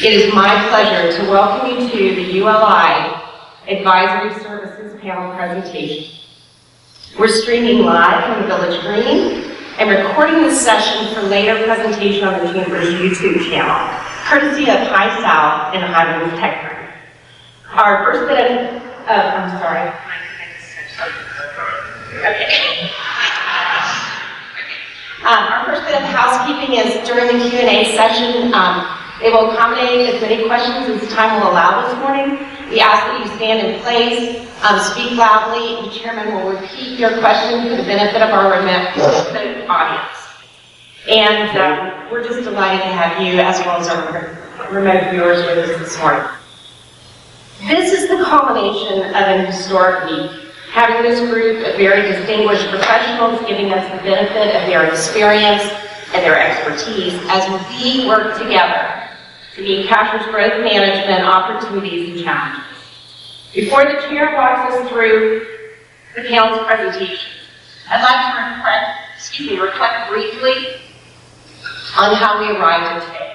It is my pleasure to welcome you to the ULI Advisory Services panel presentation. We're streaming live from the Village Green and recording this session for later presentation on the Chamber's YouTube channel, courtesy of High South and Highlands Tech Room. Our first bit of, I'm sorry. Okay. Our first bit of housekeeping is during the Q&A session. It will accommodate as many questions as time will allow this morning. We ask that you stand in place, speak loudly, and the chairman will repeat your question for the benefit of our remote audience. And we're just delighted to have you as well as our remote viewers with us this morning. This is the culmination of an historic week, having this group of very distinguished professionals giving us the benefit of their experience and their expertise as we work together to meet Cashiers' growth management opportunities and challenges. Before the chair walks us through the panel's presentation, I'd like to reflect briefly on how we arrived at today.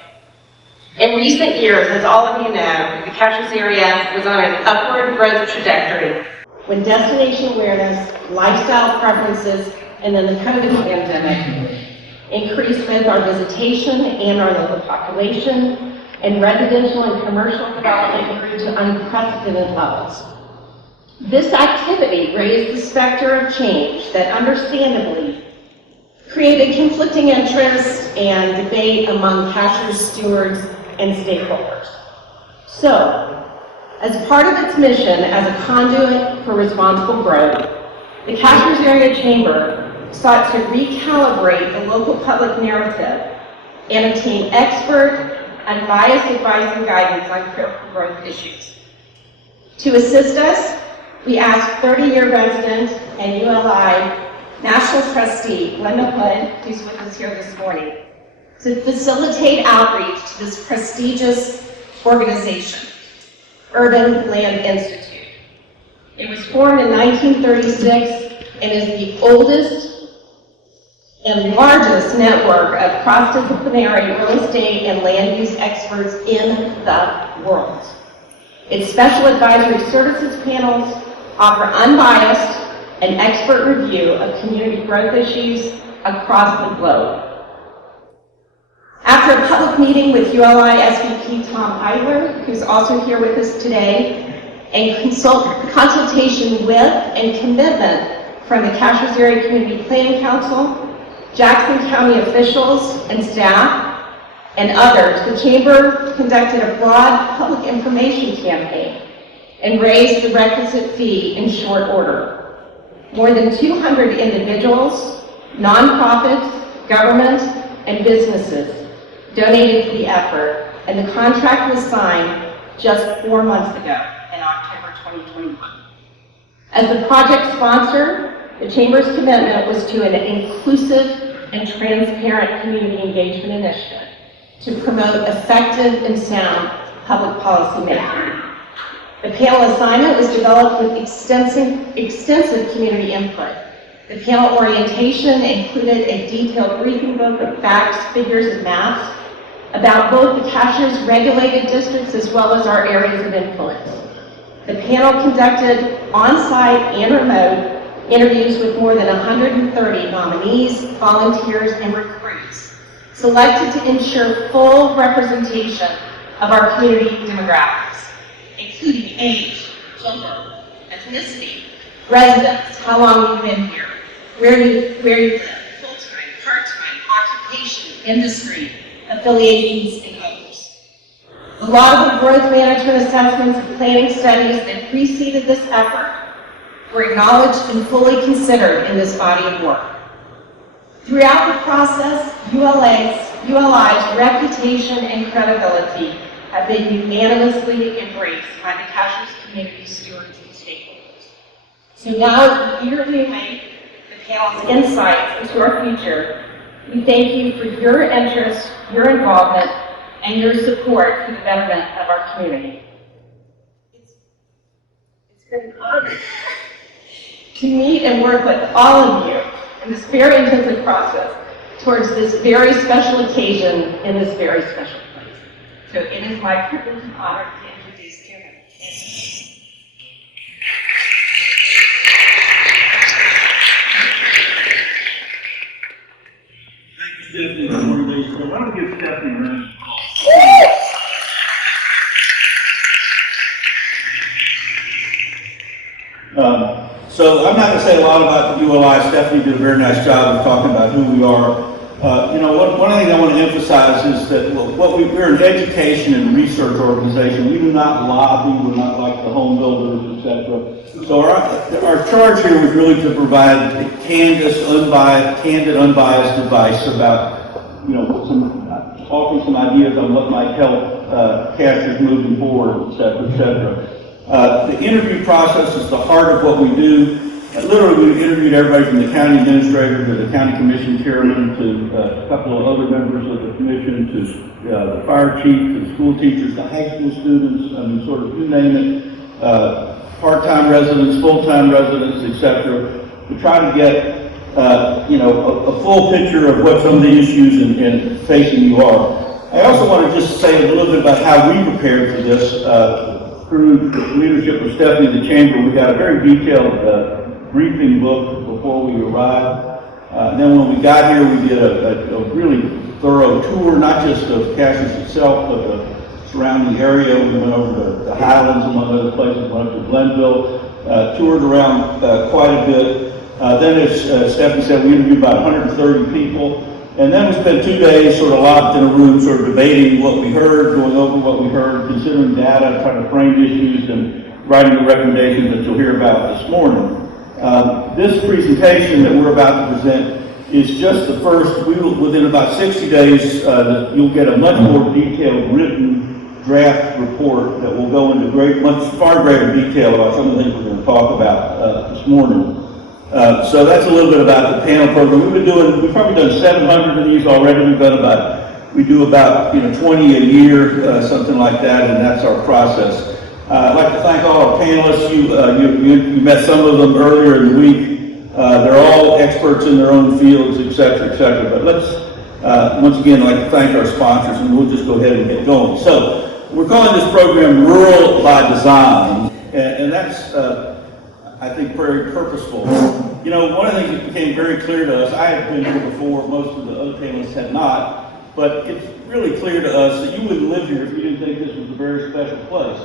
In recent years, as all of you know, the Cashiers area was on an upward growth trajectory when destination awareness, lifestyle preferences, and then the COVID pandemic increased both our visitation and our local population, and residential and commercial development grew to unprecedented levels. This activity raised the specter of change that understandably created conflicting interests and debate among Cashiers stewards and stakeholders. So, as part of its mission as a conduit for responsible growth, the Cashiers Area Chamber sought to recalibrate the local public narrative and obtain expert, unbiased advice and guidance on critical growth issues. To assist us, we asked 30-year resident and ULI National Trustee Glenda Hood, who's with us here this morning, to facilitate outreach to this prestigious organization, Urban Land Institute. It was formed in 1936 and is the oldest and largest network of cross-disciplinary real estate and land use experts in the world. Its special advisory services panels offer unbiased and expert review of community growth issues across the globe. After a public meeting with ULI SVP Tom Eidler, who's also here with us today, and consultation with and commitment from the Cashiers Area Community Planning Council, Jackson County officials and staff, and others, the Chamber conducted a broad public information campaign and raised the requisite fee in short order. More than 200 individuals, nonprofits, government, and businesses donated to the effort, and the contract was signed just 4 months ago in October 2021. As the project sponsor, the Chamber's commitment was to an inclusive and transparent community engagement initiative to promote effective and sound public policy making. The panel assignment was developed with extensive community input. The panel orientation included a detailed briefing book of facts, figures, and maps about both the Cashiers regulated districts as well as our areas of influence. The panel conducted on-site and remote interviews with more than 130 nominees, volunteers, and recruits, selected to ensure full representation of our community demographics, including age, gender, ethnicity, residence, how long you've been here, where you live, full-time, part-time, occupation, industry, affiliations, and others. A lot of the growth management assessments and planning studies that preceded this effort were acknowledged and fully considered in this body of work. Throughout the process, ULI's reputation and credibility have been unanimously embraced by the Cashiers community stewards and stakeholders. So now, as we eagerly await the panel's insights into our future, we thank you for your interest, your involvement, and your support for the betterment of our community. It's been an honor to meet and work with all of you in this very intensive process towards this very special occasion in this very special place. So it is my privilege and honor to introduce Chairman. Stephanie, good morning, ladies and gentlemen. Why don't we give Stephanie a round of applause? So I'm not going to say a lot about the ULI. Stephanie did a very nice job of talking about who we are. One of the things I want to emphasize is that we're an education and research organization. We do not lobby. We're not like the home builders, etc. So our charge here was really to provide candid, unbiased advice about, offering some ideas on what might help cashiers moving forward, etc., etc. The interview process is the heart of what we do. Literally, we interviewed everybody from the county administrator to the county commission chairman to a couple of other members of the commission to the fire chief to the school teachers, the high school students, sort of you name it, part-time residents, full-time residents, etc. To try to get a full picture of what some of the issues and facing you are. I also want to just say a little bit about how we prepared for this. Through the leadership of Stephanie in the chamber, we got a very detailed briefing book before we arrived. Then when we got here, we did a really thorough tour, not just of Cashiers itself, but the surrounding area. We went over to the Highlands, among other places, went up to Glenville, toured around quite a bit. Then, as Stephanie said, we interviewed about 130 people. And then we spent 2 days sort of locked in a room, sort of debating what we heard, going over what we heard, considering data, trying to frame issues, and writing the recommendations that you'll hear about this morning. This presentation that we're about to present is just the first. Within about 60 days, you'll get a much more detailed written draft report that will go into far greater detail about some of the things we're going to talk about this morning. So that's a little bit about the panel program. We've probably done 700 of these already. We do about 20 a year, something like that, and that's our process. I'd like to thank all our panelists. You met some of them earlier in the week. They're all experts in their own fields, et cetera, et cetera. But let's, once again, I'd like to thank our sponsors, and we'll just go ahead and get going. So we're calling this program Rural by Design, and that's, I think, very purposeful. One of the things that became very clear to us, I had been here before, most of the other panelists had not, but it's really clear to us that you wouldn't live here if you didn't think this was a very special place.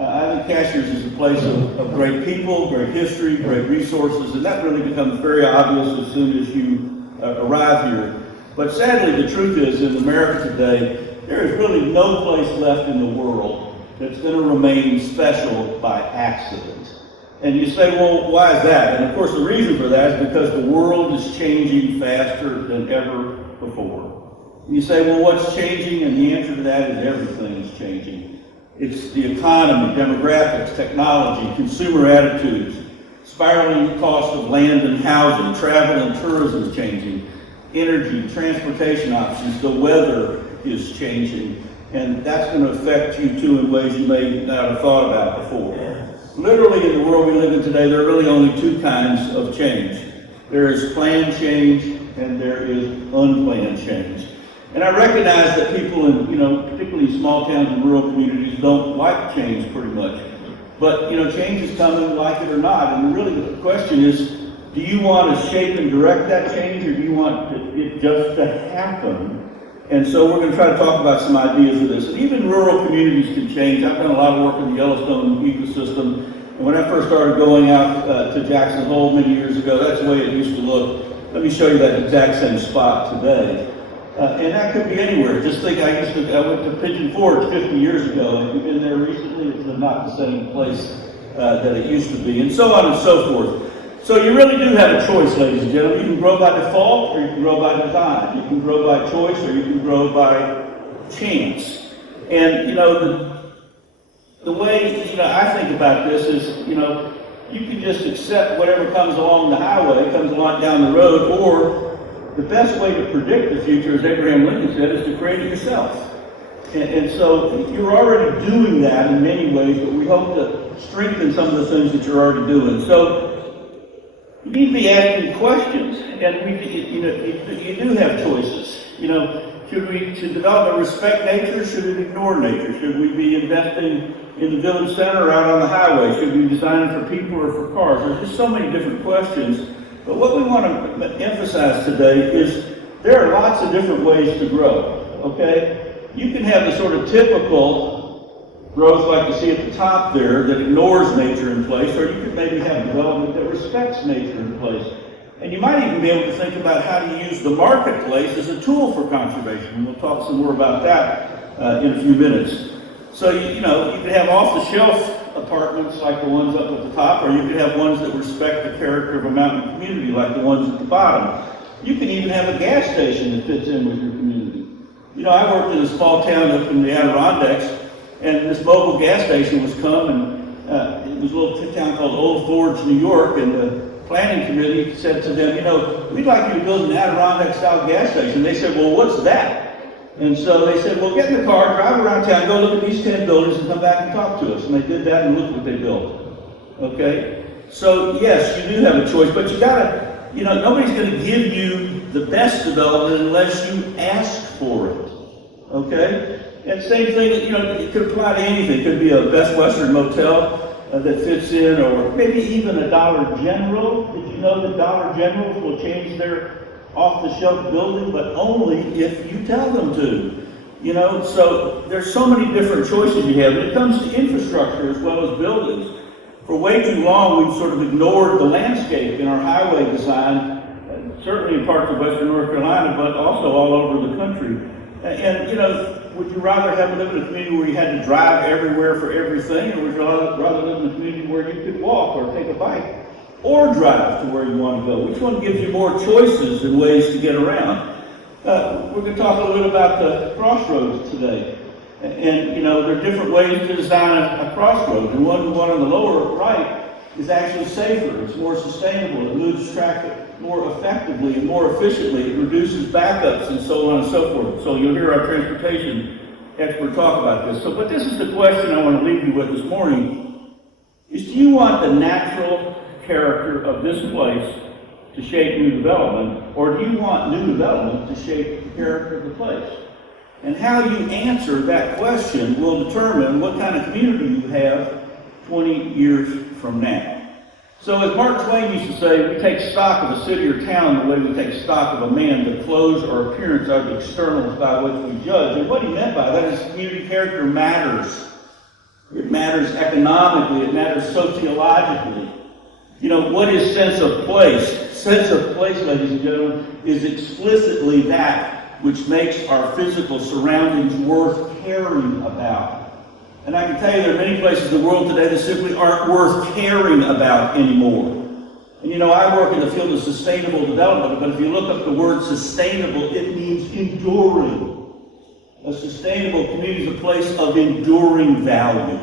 I think Cashiers is a place of great people, great history, great resources, and that really becomes very obvious as soon as you arrive here. But sadly, the truth is, in America today, there is really no place left in the world that's going to remain special by accident. And you say, well, why is that? And of course, the reason for that is because the world is changing faster than ever before. You say, well, what's changing? And the answer to that is everything is changing. It's the economy, demographics, technology, consumer attitudes, spiraling cost of land and housing, travel and tourism is changing, energy, transportation options, the weather is changing, and that's going to affect you too in ways you may not have thought about before. Literally, in the world we live in today, there are really only two kinds of change. There is planned change and there is unplanned change. And I recognize that people in, particularly small towns and rural communities don't like change pretty much. But, change is coming, like it or not. And really the question is, do you want to shape and direct that change, or do you want it just to happen? And so we're going to try to talk about some ideas of this. And even rural communities can change. I've done a lot of work in the Yellowstone ecosystem. And when I first started going out to Jackson Hole many years ago, that's the way it used to look. Let me show you that exact same spot today. And that could be anywhere. Just think, I went to Pigeon Forge 50 years ago, and if you've been there recently, it's not the same place that it used to be, and so on and so forth. So you really do have a choice, ladies and gentlemen. You can grow by default, or you can grow by design. You can grow by choice, or you can grow by chance. And, the way, I think about this is, you can just accept whatever comes along the highway, comes along down the road, or the best way to predict the future, as Abraham Lincoln said, is to create it yourself. And so you're already doing that in many ways, but we hope to strengthen some of the things that you're already doing. So You need to be asking questions, and you do have choices. Should we develop a respect nature? Should we ignore nature? Should we be investing in the village center or out on the highway? Should we be designing for people or for cars? There's just so many different questions. But what we want to emphasize today is there are lots of different ways to grow. Okay, you can have the sort of typical growth like you see at the top there that ignores nature in place, or you could maybe have development that respects nature in place. And you might even be able to think about how to use the marketplace as a tool for conservation. And we'll talk some more about that in a few minutes. So, you could have off-the-shelf apartments like the ones up at the top, or you could have ones that respect the character of a mountain community like the ones at the bottom. You can even have a gas station that fits in with your community. I worked in a small town up in the Adirondacks, and this mobile gas station was coming. It was a little town called Old Forge, New York, and the planning committee said to them, we'd like you to build an Adirondack-style gas station. They said, well, what's that? And so they said, well, get in the car, drive around town, go look at these 10 buildings, and come back and talk to us. And they did that, and look what they built. Okay? So, yes, you do have a choice, but you gotta, nobody's going to give you the best development unless you ask for it. Okay? And same thing, it could apply to anything. It could be a Best Western motel that fits in, or maybe even a Dollar General. Did you know that Dollar Generals will change their off-the-shelf building, but only if you tell them to? So there's so many different choices you have. When it comes to infrastructure as well as buildings, for way too long we've sort of ignored the landscape in our highway design, certainly in parts of Western North Carolina, but also all over the country. And would you rather live in a community where you had to drive everywhere for everything, or would you rather live in a community where you could walk or take a bike or drive to where you want to go? Which one gives you more choices and ways to get around? We're going to talk a little bit about the crossroads today. And there are different ways to design a crossroad. And one on the lower right is actually safer. It's more sustainable. It moves traffic more effectively and more efficiently. It reduces backups and so on and so forth. So you'll hear our transportation expert talk about this. But this is the question I want to leave you with this morning, is do you want the natural character of this place to shape new development, or do you want new development to shape the character of the place? And how you answer that question will determine what kind of community you have 20 years from now. So as Mark Twain used to say, we take stock of a city or town the way we take stock of a man. The clothes or appearance are the externals by which we judge. And what he meant by that is community character matters. It matters economically. It matters sociologically. What is sense of place? Sense of place, ladies and gentlemen, is explicitly that which makes our physical surroundings worth caring about. And I can tell you there are many places in the world today that simply aren't worth caring about anymore. And I work in the field of sustainable development, but if you look up the word sustainable, it means enduring. A sustainable community is a place of enduring value,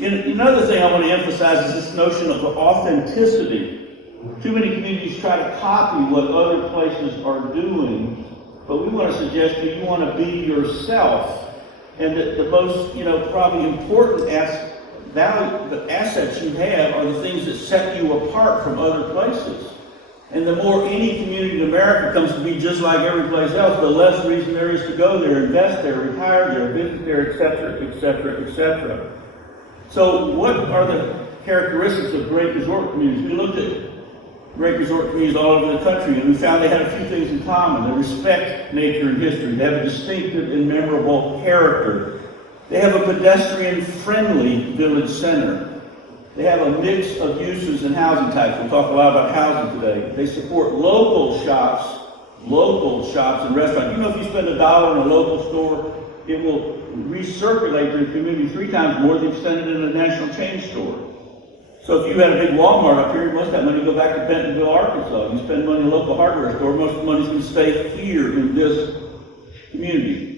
Another thing I want to emphasize is this notion of authenticity. Too many communities try to copy what other places are doing, but we want to suggest that you want to be yourself, and that the most, probably important assets you have are the things that set you apart from other places. And the more any community in America comes to be just like every place else, the less reason there is to go there, invest there, retire there, visit there, etc., etc., etc. So what are the characteristics of great resort communities? We looked at great resort communities all over the country, and we found they had a few things in common. They respect nature and history. They have a distinctive and memorable character. They have a pedestrian-friendly village center. They have a mix of uses and housing types. We'll talk a lot about housing today. They support local shops and restaurants. If you spend $1 in a local store, it will recirculate through the community 3 times more than you spend it in a national chain store. So if you had a big Walmart up here, most of that money go back to Bentonville, Arkansas. You spend money in a local hardware store, most of the money's going to stay here in this community.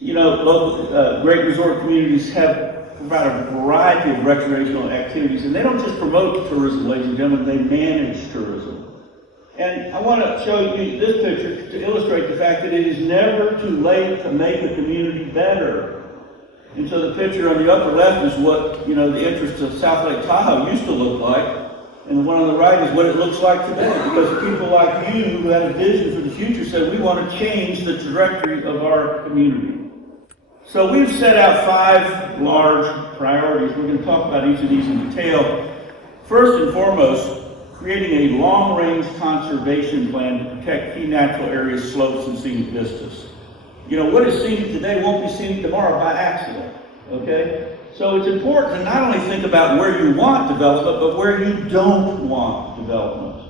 Local great resort communities provide a variety of recreational activities, and they don't just promote tourism, ladies and gentlemen, they manage tourism. And I want to show you this picture to illustrate the fact that it is never too late to make a community better. And so the picture on the upper left is what, the entrance to South Lake Tahoe used to look like, and the one on the right is what it looks like today, because people like you who had a vision for the future said, we want to change the trajectory of our community. So we've set out 5 large priorities. We're going to talk about each of these in detail. First and foremost, creating a long-range conservation plan to protect key natural areas, slopes, and scenic vistas. What is scenic today won't be scenic tomorrow by accident, okay? So it's important to not only think about where you want development, but where you don't want development.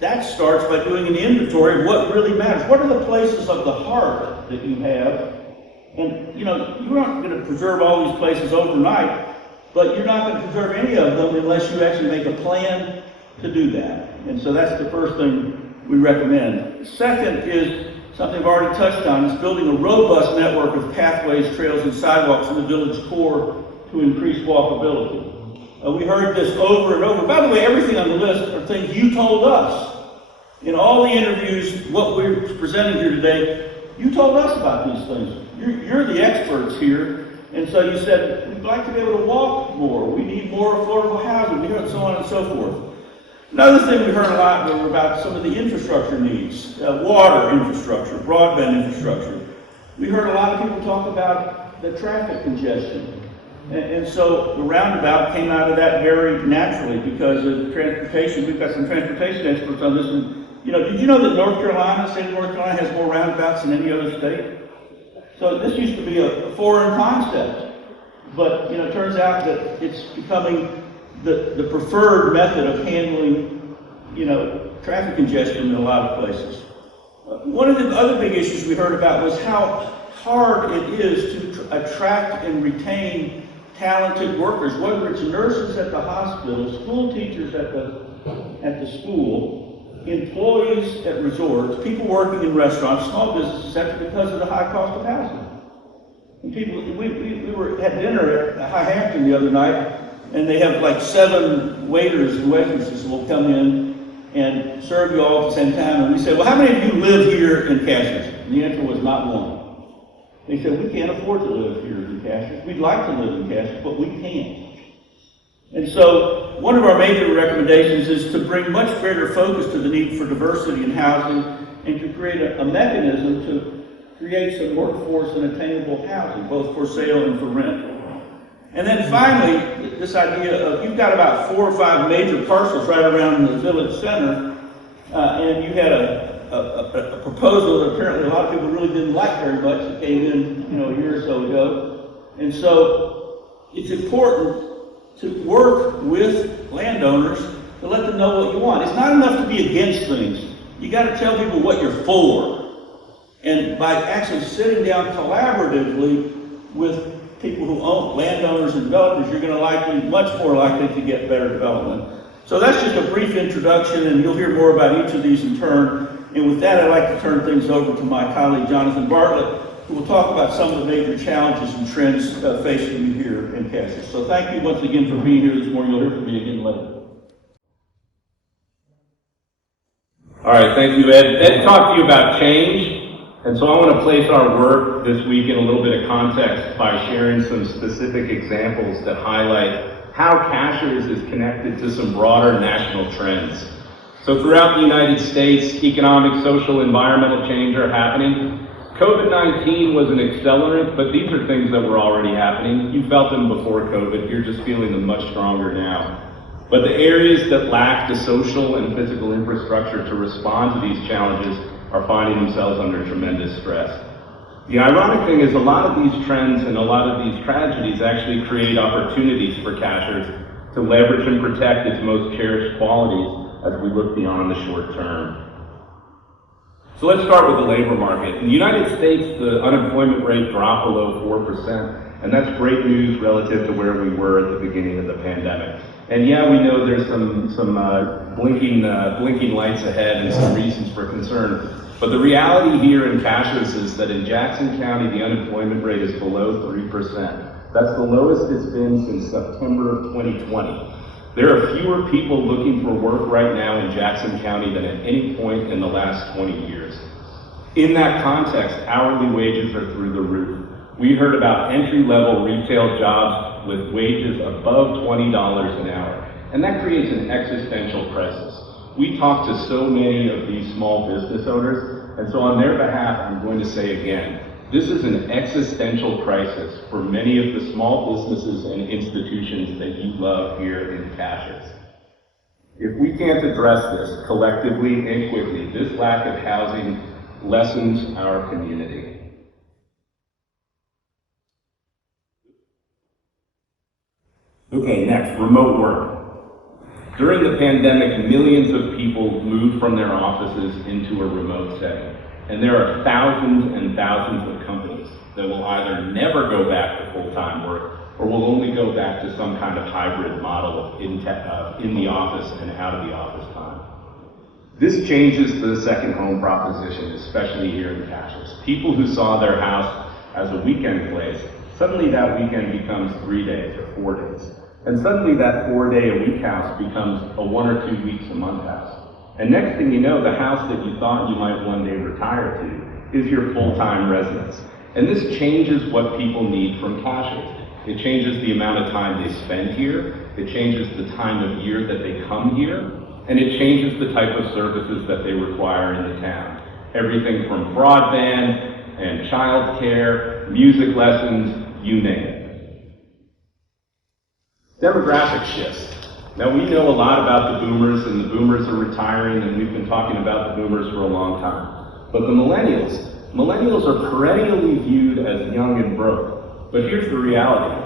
That starts by doing an inventory of what really matters. What are the places of the heart that you have? And, you're not going to preserve all these places overnight, but you're not going to preserve any of them unless you actually make a plan to do that. And so that's the first thing we recommend. Second is something I've already touched on, is building a robust network of pathways, trails, and sidewalks in the village core to increase walkability. We heard this over and over. By the way, everything on the list are things you told us. In all the interviews, what we're presenting here today, you told us about these things. You're the experts here. And so you said, we'd like to be able to walk more. We need more affordable housing. We heard so on and so forth. Another thing we heard a lot were about some of the infrastructure needs, water infrastructure, broadband infrastructure. We heard a lot of people talk about the traffic congestion. And so the roundabout came out of that very naturally because of transportation. We've got some transportation experts on this. And, did you know that the state of North Carolina has more roundabouts than any other state? So this used to be a foreign concept. But, it turns out that it's becoming the preferred method of handling, traffic congestion in a lot of places. One of the other big issues we heard about was how hard it is to attract and retain talented workers, whether it's nurses at the hospital, school teachers at the school, employees at resorts, people working in restaurants, small businesses, because of the high cost of housing. And people, we were at dinner at High Hampton the other night, and they have like 7 waiters and waitresses who will come in and serve you all at the same time. And we said, well, how many of you live here in Cashiers? And the answer was not one. They said, we can't afford to live here in Cashiers. We'd like to live in Cashiers, but we can't. And so one of our major recommendations is to bring much greater focus to the need for diversity in housing and to create a mechanism to create some workforce and attainable housing, both for sale and for rent. And then finally, this idea of, you've got about 4 or 5 major parcels right around the village center, and you had a proposal that apparently a lot of people really didn't like very much that came in, a year or so ago. And so it's important to work with landowners to let them know what you want. It's not enough to be against things. You got to tell people what you're for. And by actually sitting down collaboratively with people who own landowners and developers, you're going to much more likely to get better development. So that's just a brief introduction, and you'll hear more about each of these in turn. And with that, I'd like to turn things over to my colleague, Jonathan Bartlett, who will talk about some of the major challenges and trends facing you here in Cashiers. So thank you once again for being here this morning. You'll hear from me again later. All right, thank you, Ed. Ed talked to you about change. And so I want to place our work this week in a little bit of context by sharing some specific examples that highlight how Cashiers is connected to some broader national trends. So throughout the United States, economic, social, environmental change are happening. COVID-19 was an accelerant, but these are things that were already happening. You felt them before COVID, you're just feeling them much stronger now. But the areas that lack the social and physical infrastructure to respond to these challenges are finding themselves under tremendous stress. The ironic thing is a lot of these trends and a lot of these tragedies actually create opportunities for Cashiers to leverage and protect its most cherished qualities as we look beyond the short term. So let's start with the labor market. In the United States, the unemployment rate dropped below 4%, and that's great news relative to where we were at the beginning of the pandemic. And yeah, we know there's some blinking lights ahead and some reasons for concern. But the reality here in Cashiers is that in Jackson County, the unemployment rate is below 3%. That's the lowest it's been since September of 2020. There are fewer people looking for work right now in Jackson County than at any point in the last 20 years. In that context, hourly wages are through the roof. We heard about entry-level retail jobs with wages above $20 an hour, and that creates an existential crisis. We talk to so many of these small business owners, and so on their behalf, I'm going to say again, this is an existential crisis for many of the small businesses and institutions that you love here in Cashiers. If we can't address this collectively and quickly, this lack of housing lessens our community. Okay, next, remote work. During the pandemic, millions of people moved from their offices into a remote setting. And there are thousands and thousands of companies that will either never go back to full-time work or will only go back to some kind of hybrid model of in the office and out of the office time. This changes the second home proposition, especially here in Cashiers. People who saw their house as a weekend place, suddenly that weekend becomes 3 days or 4 days. And suddenly that 4-day-a-week house becomes a 1 or 2 weeks a month house. And next thing you know, the house that you thought you might one day retire to is your full-time residence. And this changes what people need from Cashiers. It changes the amount of time they spend here, it changes the time of year that they come here, and it changes the type of services that they require in the town. Everything from broadband and childcare, music lessons, you name it. Demographic shifts. Now we know a lot about the boomers, and the boomers are retiring, and we've been talking about the boomers for a long time. But the millennials are perennially viewed as young and broke. But here's the reality.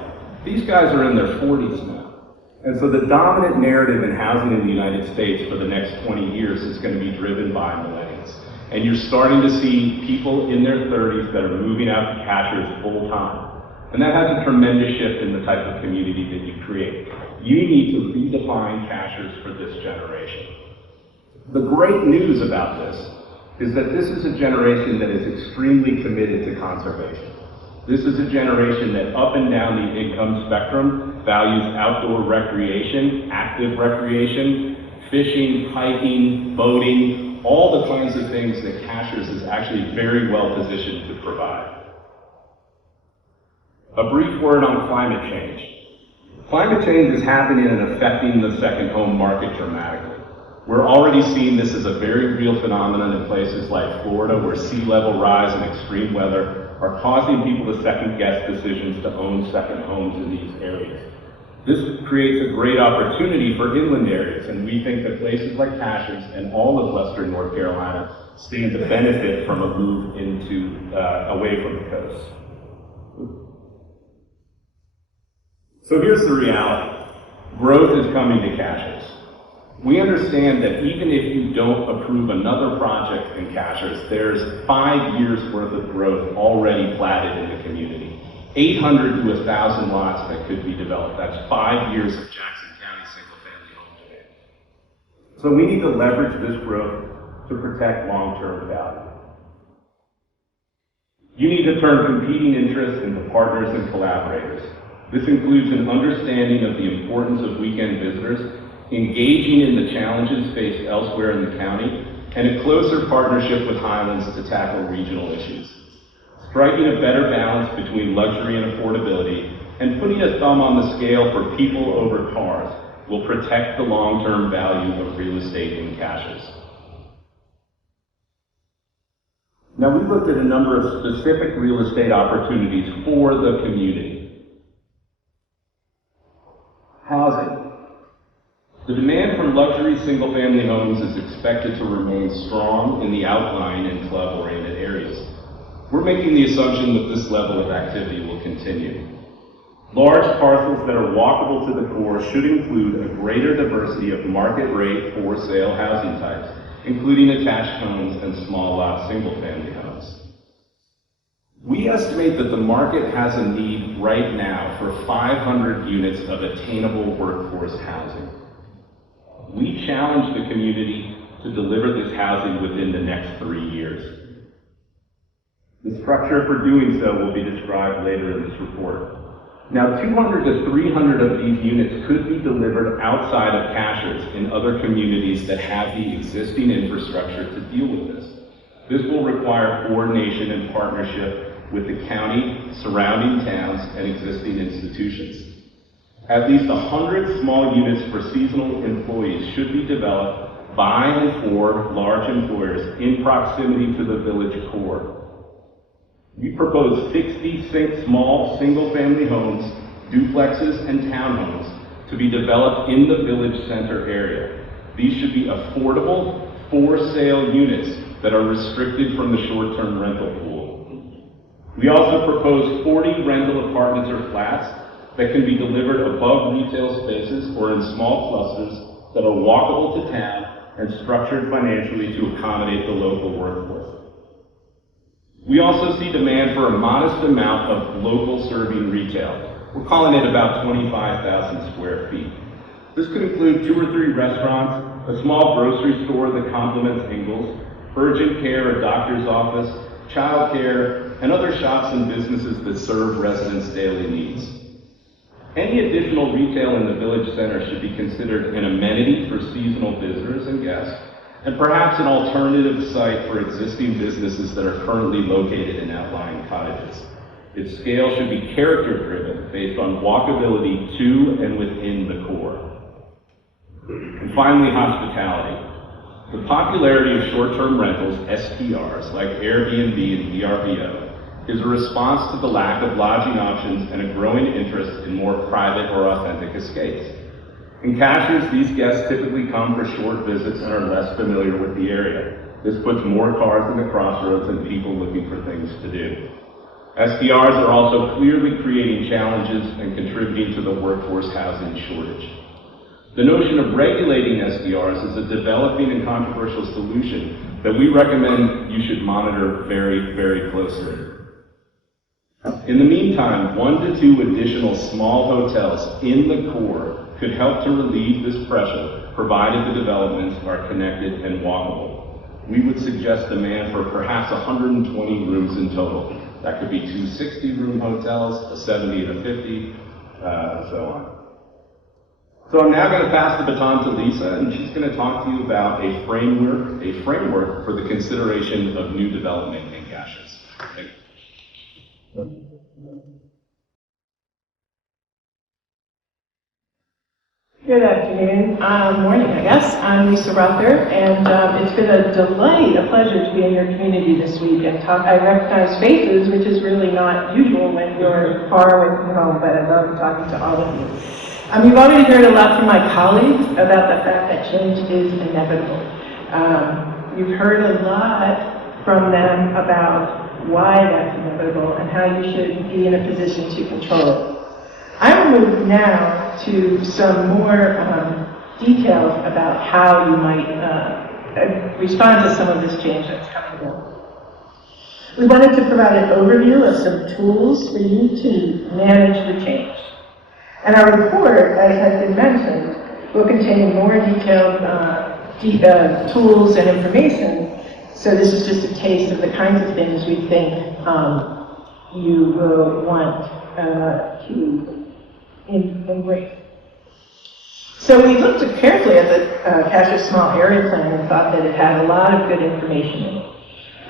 These guys are in their 40s now. And so the dominant narrative in housing in the United States for the next 20 years is going to be driven by millennials. And you're starting to see people in their 30s that are moving out to Cashiers full time. And that has a tremendous shift in the type of community that you create. You need to redefine Cashiers for this generation. The great news about this is that this is a generation that is extremely committed to conservation. This is a generation that up and down the income spectrum values outdoor recreation, active recreation, fishing, hiking, boating, all the kinds of things that Cashiers is actually very well positioned to provide. A brief word on climate change. Climate change is happening and affecting the second home market dramatically. We're already seeing this as a very real phenomenon in places like Florida, where sea level rise and extreme weather are causing people to second guess decisions to own second homes in these areas. This creates a great opportunity for inland areas, and we think that places like Cashiers and all of Western North Carolina stand to benefit from a move away from the coast. So here's the reality. Growth is coming to Cashiers. We understand that even if you don't approve another project in Cashiers, there's 5 years worth of growth already platted in the community. 800 to 1,000 lots that could be developed. That's 5 years of Jackson County single-family home demand. So we need to leverage this growth to protect long-term value. You need to turn competing interests into partners and collaborators. This includes an understanding of the importance of weekend visitors, engaging in the challenges faced elsewhere in the county, and a closer partnership with Highlands to tackle regional issues. Striking a better balance between luxury and affordability, and putting a thumb on the scale for people over cars will protect the long-term value of real estate in Cashiers. Now, we looked at a number of specific real estate opportunities for the community. Housing. The demand for luxury single-family homes is expected to remain strong in the outlying and club-oriented areas. We're making the assumption that this level of activity will continue. Large parcels that are walkable to the core should include a greater diversity of market rate for sale housing types, including attached homes and small lot single-family homes. We estimate that the market has a need right now for 500 units of attainable workforce housing. We challenge the community to deliver this housing within the next 3 years. The structure for doing so will be described later in this report. Now, 200 to 300 of these units could be delivered outside of Cashiers in other communities that have the existing infrastructure to deal with this. This will require coordination and partnership with the county, surrounding towns, and existing institutions. At least 100 small units for seasonal employees should be developed by and for large employers in proximity to the village core. We propose 66 small single-family homes, duplexes, and townhomes to be developed in the village center area. These should be affordable, for-sale units that are restricted from the short-term rental pool. We also propose 40 rental apartments or flats that can be delivered above retail spaces or in small clusters that are walkable to town and structured financially to accommodate the local workforce. We also see demand for a modest amount of local serving retail. We're calling it about 25,000 square feet. This could include 2 or 3 restaurants, a small grocery store that complements Ingles, urgent care, a doctor's office, child care, and other shops and businesses that serve residents' daily needs. Any additional retail in the village center should be considered an amenity for seasonal visitors and guests, and perhaps an alternative site for existing businesses that are currently located in outlying cottages. Its scale should be character-driven, based on walkability to and within the core. And finally, hospitality. The popularity of short-term rentals, STRs, like Airbnb and VRBO, is a response to the lack of lodging options and a growing interest in more private or authentic escapes. In Cashiers, these guests typically come for short visits and are less familiar with the area. This puts more cars in the crossroads and people looking for things to do. STRs are also clearly creating challenges and contributing to the workforce housing shortage. The notion of regulating STRs is a developing and controversial solution that we recommend you should monitor very, very closely. In the meantime, 1 to 2 additional small hotels in the core could help to relieve this pressure, provided the developments are connected and walkable. We would suggest demand for perhaps 120 rooms in total. That could be 2 60-room hotels, a 70 and a 50, and so on. So I'm now going to pass the baton to Lisa, and she's going to talk to you about a framework for the consideration of new development in Cashiers. Thank you. Good afternoon, morning, I guess. I'm Lisa Ruther, and it's been a delight, a pleasure to be in your community this week and talk. I recognize faces, which is really not usual when you're far away from home, but I love talking to all of you. You've already heard a lot from my colleagues about the fact that change is inevitable. You've heard a lot from them about why that's inevitable and how you should be in a position to control it. I will move now to some more details about how you might respond to some of this change that's coming along. We wanted to provide an overview of some tools for you to manage the change. And our report, as has been mentioned, will contain more detailed tools and information. So this is just a taste of the kinds of things we think you will want to embrace. So we looked carefully at the Cashiers Small Area Plan and thought that it had a lot of good information in it.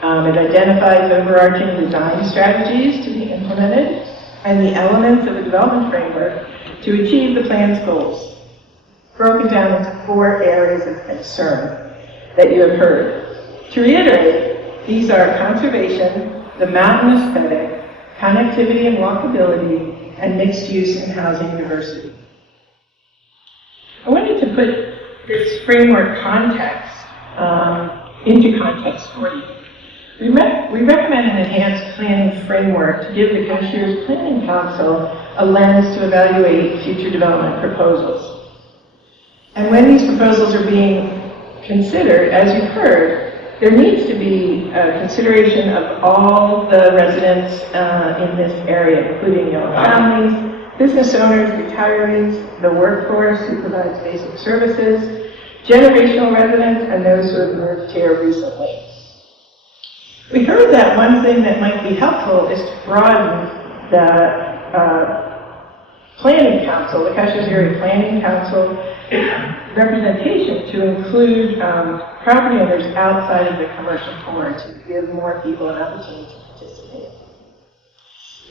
It identifies overarching design strategies to be implemented and the elements of the development framework to achieve the plan's goals, broken down into 4 areas of concern that you have heard. To reiterate, these are conservation, the mountain aesthetic, connectivity and walkability, and mixed use and housing diversity. I wanted to put this framework context into context for you. We recommend an enhanced planning framework to give the Cashiers Planning Council a lens to evaluate future development proposals. And when these proposals are being considered, as you've heard, there needs to be a consideration of all the residents in this area, including young families, business owners, retirees, the workforce who provides basic services, generational residents, and those who have moved here recently. We heard that one thing that might be helpful is to broaden the Planning Council, the Cashiers Area Planning Council representation to include property owners outside of the commercial core to give more people an opportunity to participate.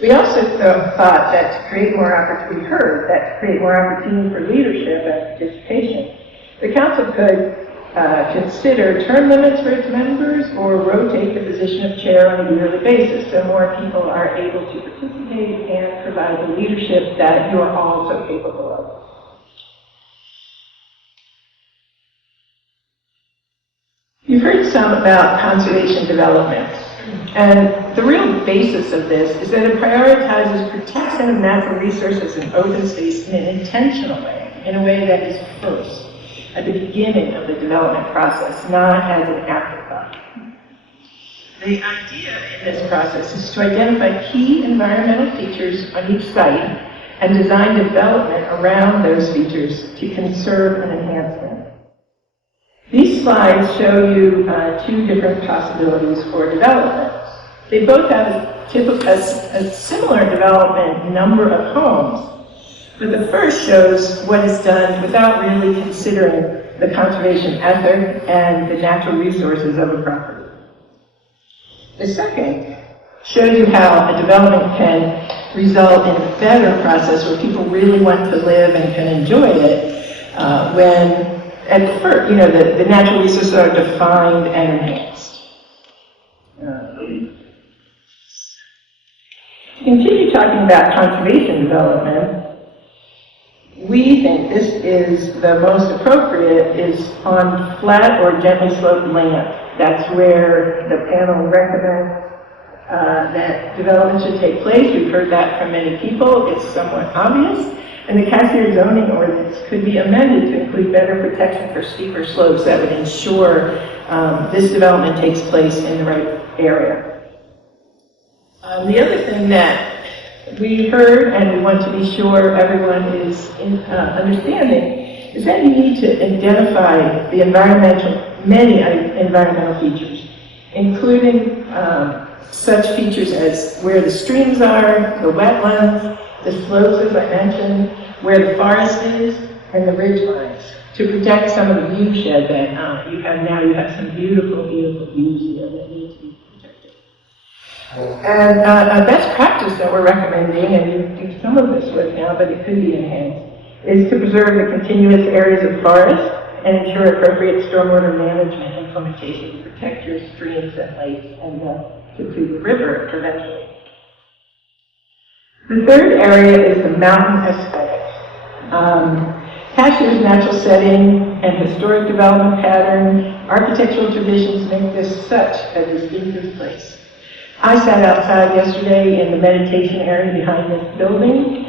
We also thought that to create more opportunity, we heard that to create more opportunity for leadership and participation, the council could consider term limits for its members or rotate the position of chair on a yearly basis so more people are able to participate and provide the leadership that you are all so capable of. You've heard some about conservation development, and the real basis of this is that it prioritizes protection of natural resources and open space in an intentional way, in a way that is first, at the beginning of the development process, not as an afterthought. The idea in this process is to identify key environmental features on each site and design development around those features to conserve and enhance them. These slides show you two different possibilities for development. They both have a similar development number of homes, but the first shows what is done without really considering the conservation effort and the natural resources of a property. The second shows you how a development can result in a better process where people really want to live and can enjoy it when at first, the natural resources are defined and enhanced. To continue talking about conservation development, we think this is the most appropriate is on flat or gently sloped land. That's where the panel recommends that development should take place. We've heard that from many people. It's somewhat obvious. And the Cashiers zoning ordinance could be amended to include better protection for steeper slopes that would ensure this development takes place in the right area. The other thing that we heard, and we want to be sure everyone is understanding, is that you need to identify the many environmental features, including such features as where the streams are, the wetlands, the slopes, as I mentioned, where the forest is, and the ridge lines, to protect some of the viewshed that you have now. You have some beautiful, beautiful views here that need to be protected. And a best practice that we're recommending, and you do some of this work now, but it could be enhanced, is to preserve the continuous areas of forest and ensure appropriate stormwater management implementation to protect your streams and lakes and to the river eventually. The third area is the mountain aesthetic. Cashiers' natural setting and historic development pattern, architectural traditions make this such a distinctive place. I sat outside yesterday in the meditation area behind this building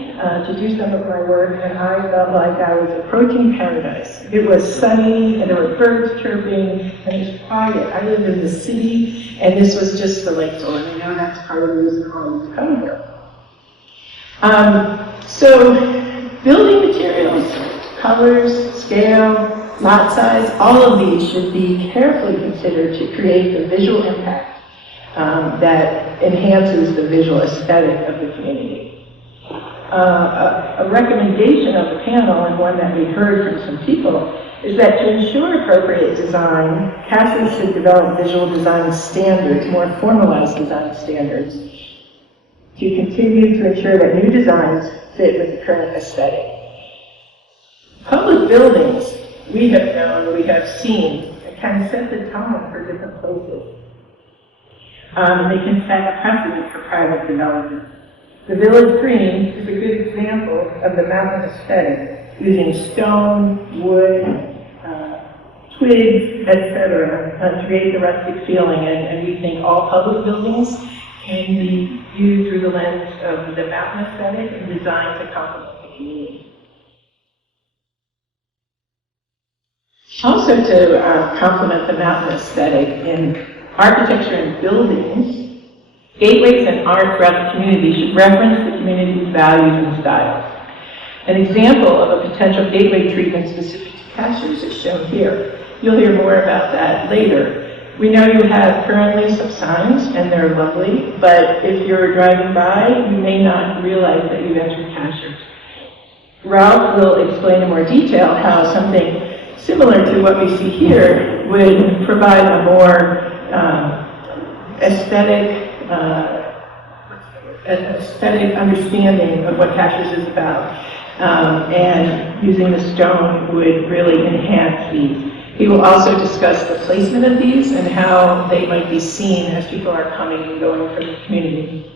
to do some of my work, and I felt like I was approaching paradise. It was sunny, and there were birds chirping, and it was quiet. I live in the city, and this was just the lake shore, and I know that's part of the reason I always come here. So building materials, colors, scale, lot size, all of these should be carefully considered to create the visual impact that enhances the visual aesthetic of the community. A recommendation of the panel, and one that we heard from some people, is that to ensure appropriate design, Cashiers should develop visual design standards, more formalized design standards, to continue to ensure that new designs fit with the current aesthetic. Public buildings, we have known, we have seen, can set the tone for different places. They can set a precedent for private development. The Village Green is a good example of the mountain aesthetic, using stone, wood, twigs, etc., to create the rustic feeling, and we think all public buildings can be viewed through the lens of the mountain aesthetic and designed to complement the community. Also to complement the mountain aesthetic in architecture and buildings, gateways and art throughout the community should reference the community's values and styles. An example of a potential gateway treatment specific to Cashiers is shown here. You'll hear more about that later. We know you have currently some signs, and they're lovely, but if you're driving by, you may not realize that you've entered Cashiers. Ralph will explain in more detail how something similar to what we see here would provide a more aesthetic aesthetic understanding of what Cashiers is about. And using the stone would really enhance these. He will also discuss the placement of these and how they might be seen as people are coming and going from the community.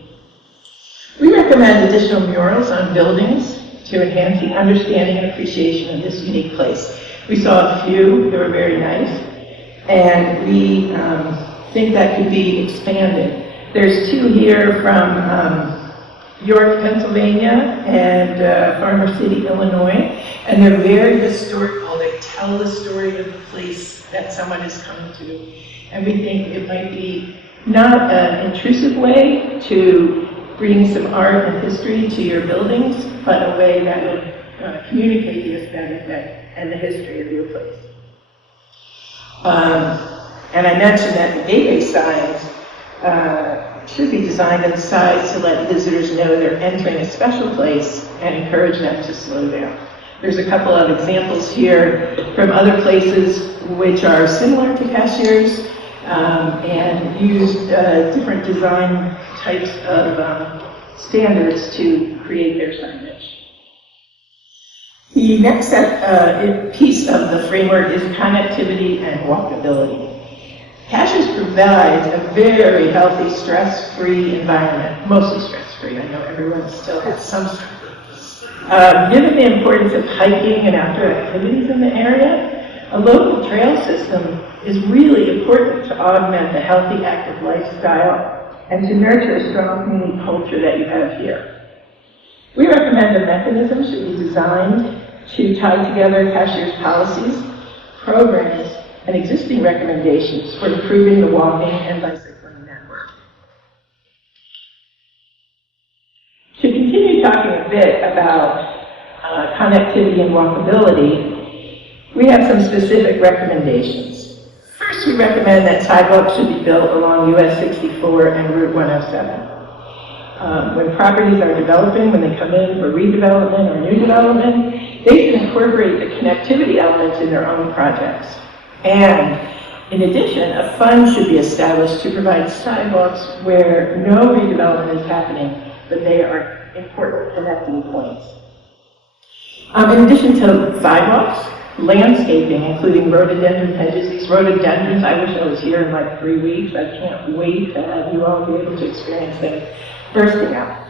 We recommend additional murals on buildings to enhance the understanding and appreciation of this unique place. We saw a few, they were very nice, and we think that could be expanded. There's two here from York, Pennsylvania, and Farmer City, Illinois, and they're very historical. They tell the story of the place that someone is coming to, and we think it might be not an intrusive way to bring some art and history to your buildings, but a way that would communicate the aesthetic and the history of your place. And I mentioned that the gateway signs should be designed and sized to let visitors know they're entering a special place and encourage them to slow down. There's a couple of examples here from other places which are similar to Cashiers and use different design types of standards to create their signage. The next piece of the framework is connectivity and walkability. Cashiers provides a very healthy, stress-free environment, mostly stress-free. I know everyone still has some stress. Given the importance of hiking and outdoor activities in the area, a local trail system is really important to augment the healthy, active lifestyle and to nurture a strong community culture that you have here. We recommend a mechanism should be designed to tie together Cashiers policies, programs, and existing recommendations for improving the walking and bicycling network. To continue talking a bit about connectivity and walkability, we have some specific recommendations. First, we recommend that sidewalks should be built along US 64 and Route 107. When properties are developing, when they come in for redevelopment or new development, they should incorporate the connectivity elements in their own projects. And in addition, a fund should be established to provide sidewalks where no redevelopment is happening, but they are important connecting points. In addition to sidewalks, landscaping, including rhododendron hedges. These rhododendrons, I wish I was here in like 3 weeks. I can't wait to have you all be able to experience them bursting out.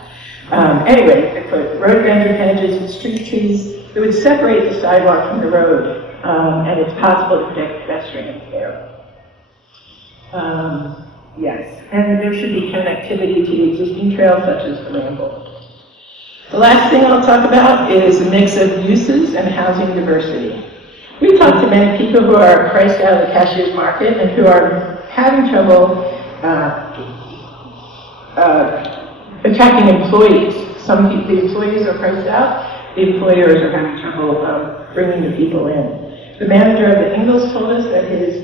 Anyway, they put rhododendron hedges and street trees that would separate the sidewalk from the road. And it's possible to protect pedestrians there. Yes, and there should be connectivity to the existing trails such as the Ramble. The last thing I'll talk about is a mix of uses and housing diversity. We've talked to many people who are priced out of the Cashiers market and who are having trouble attracting employees. The employees are priced out, the employers are having trouble bringing the people in. The manager of the Ingalls told us that his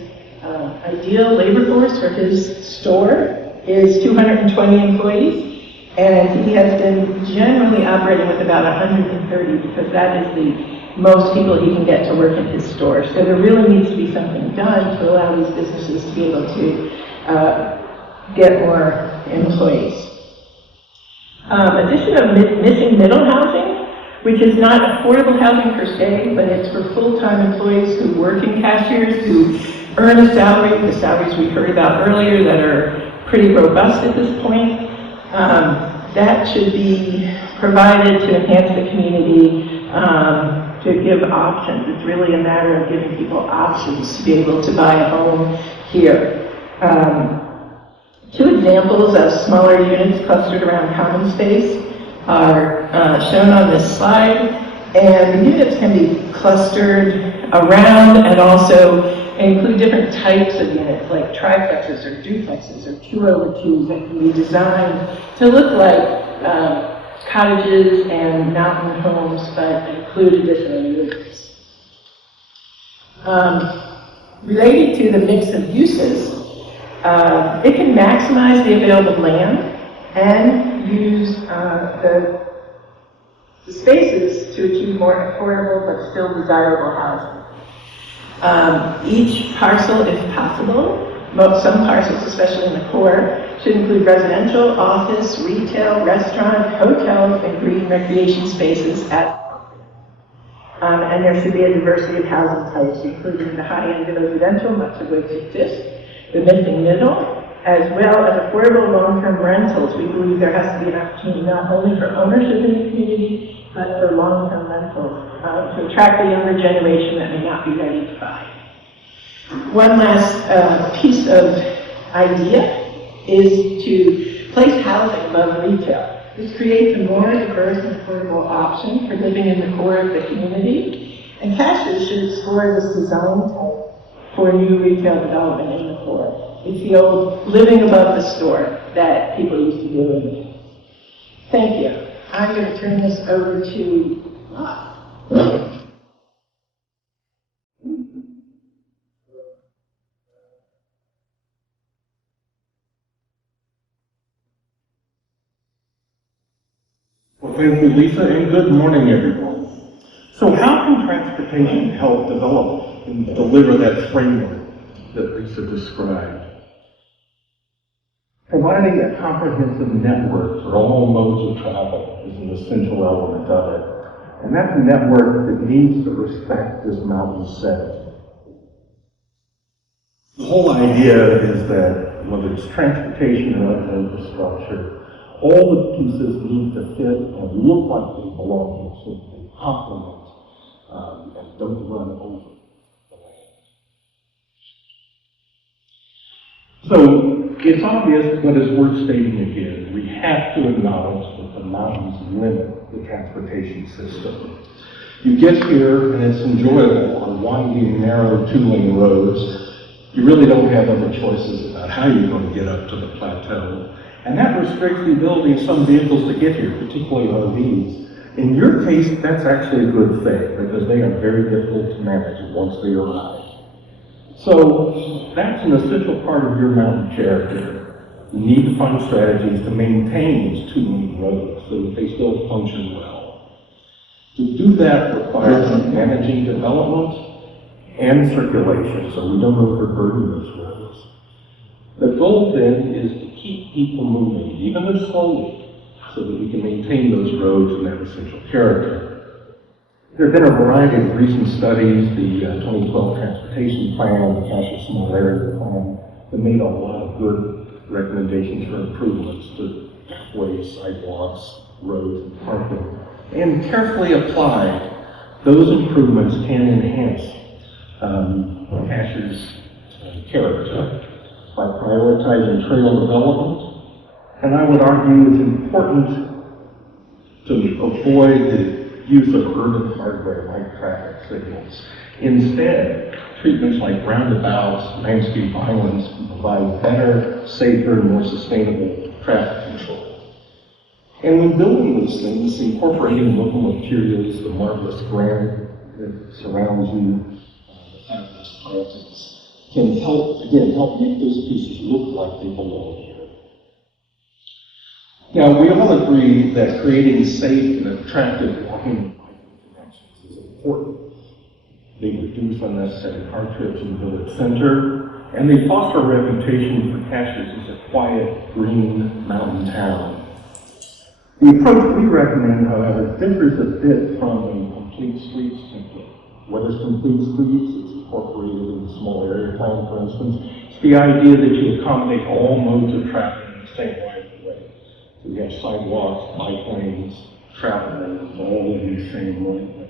ideal labor force for his store is 220 employees, and he has been generally operating with about 130 because that is the most people he can get to work in his store. So there really needs to be something done to allow these businesses to be able to get more employees. Addition of missing middle housing, which is not affordable housing per se, but it's for full-time employees who work in Cashiers, who earn a salary, the salaries we heard about earlier that are pretty robust at this point. That should be provided to enhance the community, to give options. It's really a matter of giving people options to be able to buy a home here. Two examples of smaller units clustered around common space are shown on this slide, and the units can be clustered around and also include different types of units like triplexes or duplexes or 2-over-2s that can be designed to look like cottages and mountain homes but include additional units. Related to the mix of uses, it can maximize the available land and use the spaces to achieve more affordable but still desirable housing. Each parcel, if possible, some parcels, especially in the core, should include residential, office, retail, restaurant, hotels, and green recreation spaces and there should be a diversity of housing types, including the high-end residential, much of which exists, the missing middle, as well as affordable long-term rentals. We believe there has to be an opportunity not only for ownership in the community, but for long-term rentals to attract the younger generation that may not be ready to buy. One last piece of idea is to place housing above retail. This creates a more diverse and affordable option for living in the core of the community, and Cashiers should explore this design type for new retail development in the core. It's the old living above the store that people used to do in the past. Thank you. I'm going to turn this over to Bob. Well, thank you, Lisa, and good morning, everyone. So how can transportation help develop and deliver that framework that Lisa described? Providing a comprehensive network for all modes of travel is an essential element of it. And that's a network that needs to respect this mountain setting. The whole idea is that whether it's transportation or other infrastructure, all the pieces need to fit and look like they belong here, so they complement and don't run over the land. So it's obvious, but it's worth stating again, we have to acknowledge that the mountains limit the transportation system. You get here and it's enjoyable on winding, narrow, two-lane roads. You really don't have other choices about how you're going to get up to the plateau. And that restricts the ability of some vehicles to get here, particularly RVs. In your case, that's actually a good thing, because they are very difficult to manage once they arrive. So that's an essential part of your mountain character. You need to find strategies to maintain these two-lane roads so that they still function well. To do that requires managing development and circulation, so we don't overburden those roads. The goal then is to keep people moving, even if slowly, so that we can maintain those roads and that essential character. There have been a variety of recent studies, the 2012 Transportation Plan, the Cashiers Small Area Plan, that made a lot of good recommendations for improvements to pathways, sidewalks, roads, and parking. And carefully applied, those improvements can enhance Cashiers' character by prioritizing trail development. And I would argue it's important to avoid the use of urban hardware like traffic signals. Instead, treatments like roundabouts, landscape islands can provide better, safer, and more sustainable traffic control. And when building these things, incorporating local materials, the marvelous granite that surrounds you, the fabulous plantings, can help make those pieces look like they belong here. Now, we all agree that creating safe and attractive walking and biking connections is important. They reduce unnecessary car trips in the village center, and they foster a reputation for Cashiers as a quiet, green mountain town. The approach we recommend, however, differs a bit from a complete streets template. What is complete streets? It's incorporated in the small area plan, for instance. It's the idea that you accommodate all modes of traffic in the same right of way. So you have sidewalks, bike lanes, travel lanes, all in the same right of way.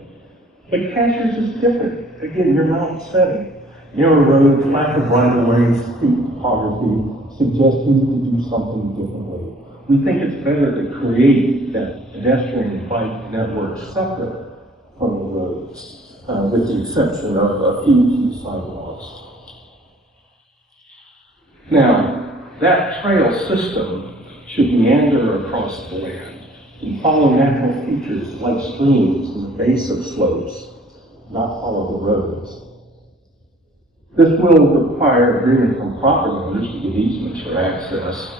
But Cashiers is different. Again, your mountain setting. Narrow roads, lack of right-of-ways, steep topography suggest you need to do something differently. We think it's better to create that pedestrian bike network separate from the roads. With the exception of a few key sidewalks. Now, that trail system should meander across the land and follow natural features like streams in the base of slopes, not follow the roads. This will require agreement from property owners to get easements for access,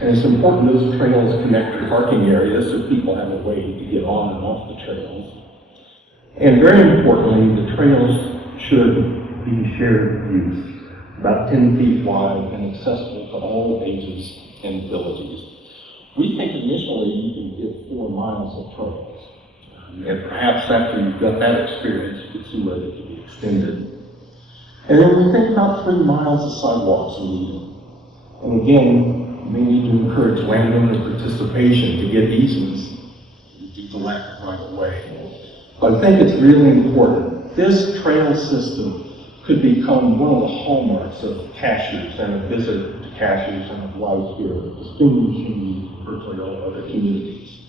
and it's important those trails connect to parking areas so people have a way to get on and off the trails. And very importantly, the trails should be shared use, about 10 feet wide and accessible to all ages and abilities. We think initially you can get 4 miles of trails. And perhaps after you've got that experience, you can see whether it can be extended. And then we think about 3 miles of sidewalks in Eden. And again, we need to encourage landowner participation to get easements due to lack of right of way. But I think it's really important. This trail system could become one of the hallmarks of Cashiers and a visit to Cashiers and of life here, distinguishing you from virtually all other communities.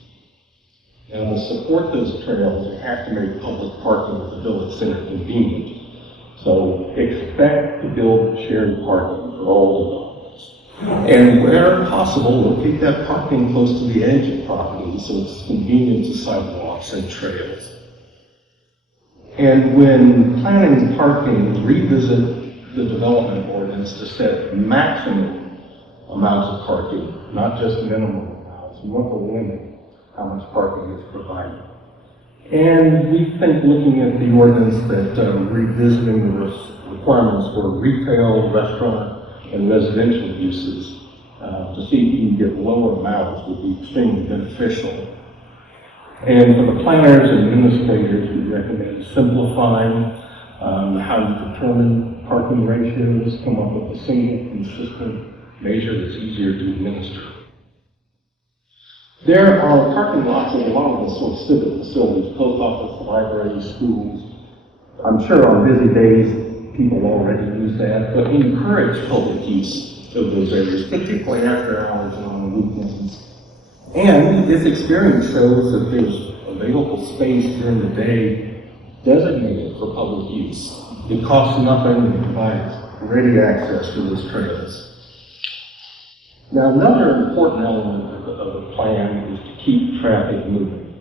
Now, to support those trails, you have to make public parking at the village center convenient. So expect to build shared parking for all developments. And where possible, locate that parking close to the edge of property so it's convenient to sidewalks and trails. And when planning parking, revisit the development ordinance to set maximum amounts of parking, not just minimum amounts. You want to limit how much parking is provided. And we think looking at the ordinance that revisiting the requirements for retail, restaurant, and residential uses to see if you can get lower amounts would be extremely beneficial. And for the planners and administrators, we recommend simplifying how you determine parking ratios, come up with a single, consistent measure that's easier to administer. There are parking lots in a lot of the sort of civic facilities, post office, libraries, schools. I'm sure on busy days, people already use that, but encourage public use of those areas, particularly after hours and on the weekends. And if experience shows that there's available space during the day designated for public use, it costs nothing and provides ready access to those trails. Now, another important element of the plan is to keep traffic moving.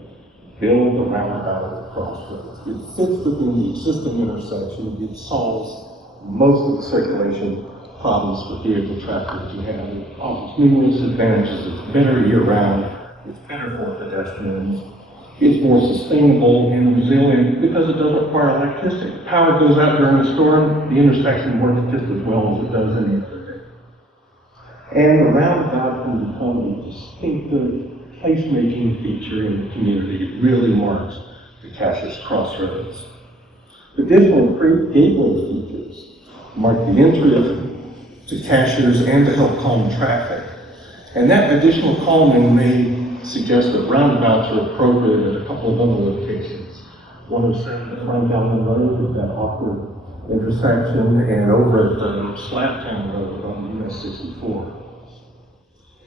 Build a roundabout at the crossroads. It fits within the existing intersection. It solves most of the circulation problems for vehicle traffic that you have. It offers numerous advantages. It's better year-round. It's better for pedestrians. It's more sustainable and resilient because it doesn't require electricity. If power goes out during a storm, the intersection works just as well as it does any other day. And the roundabout can become a distinctive place-making feature in the community. It really marks the Cashiers Crossroads. Additional gateway features mark the entry to Cashiers and to help calm traffic. And that additional calming may suggest that roundabouts are appropriate at a couple of other locations. 107 at Run Down the Road with that awkward intersection, and over at Slaptown Road on US 64.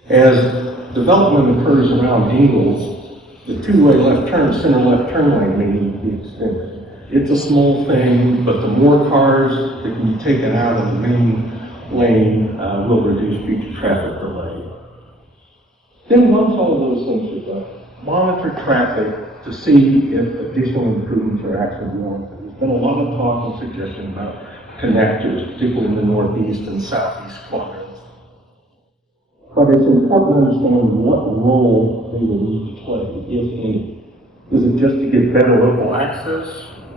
As development occurs around Ingalls, the two-way left turn, center left turn lane may need to be extended. It's a small thing, but the more cars that can be taken out of the main lane will reduce future traffic delay. Then once all of those things are done, monitor traffic to see if additional improvements are actually warranted. There's been a lot of talk and suggestion about connectors, particularly in the northeast and southeast quadrants. But it's important to understand what role they will need to play, if any. Is it just to get better local access,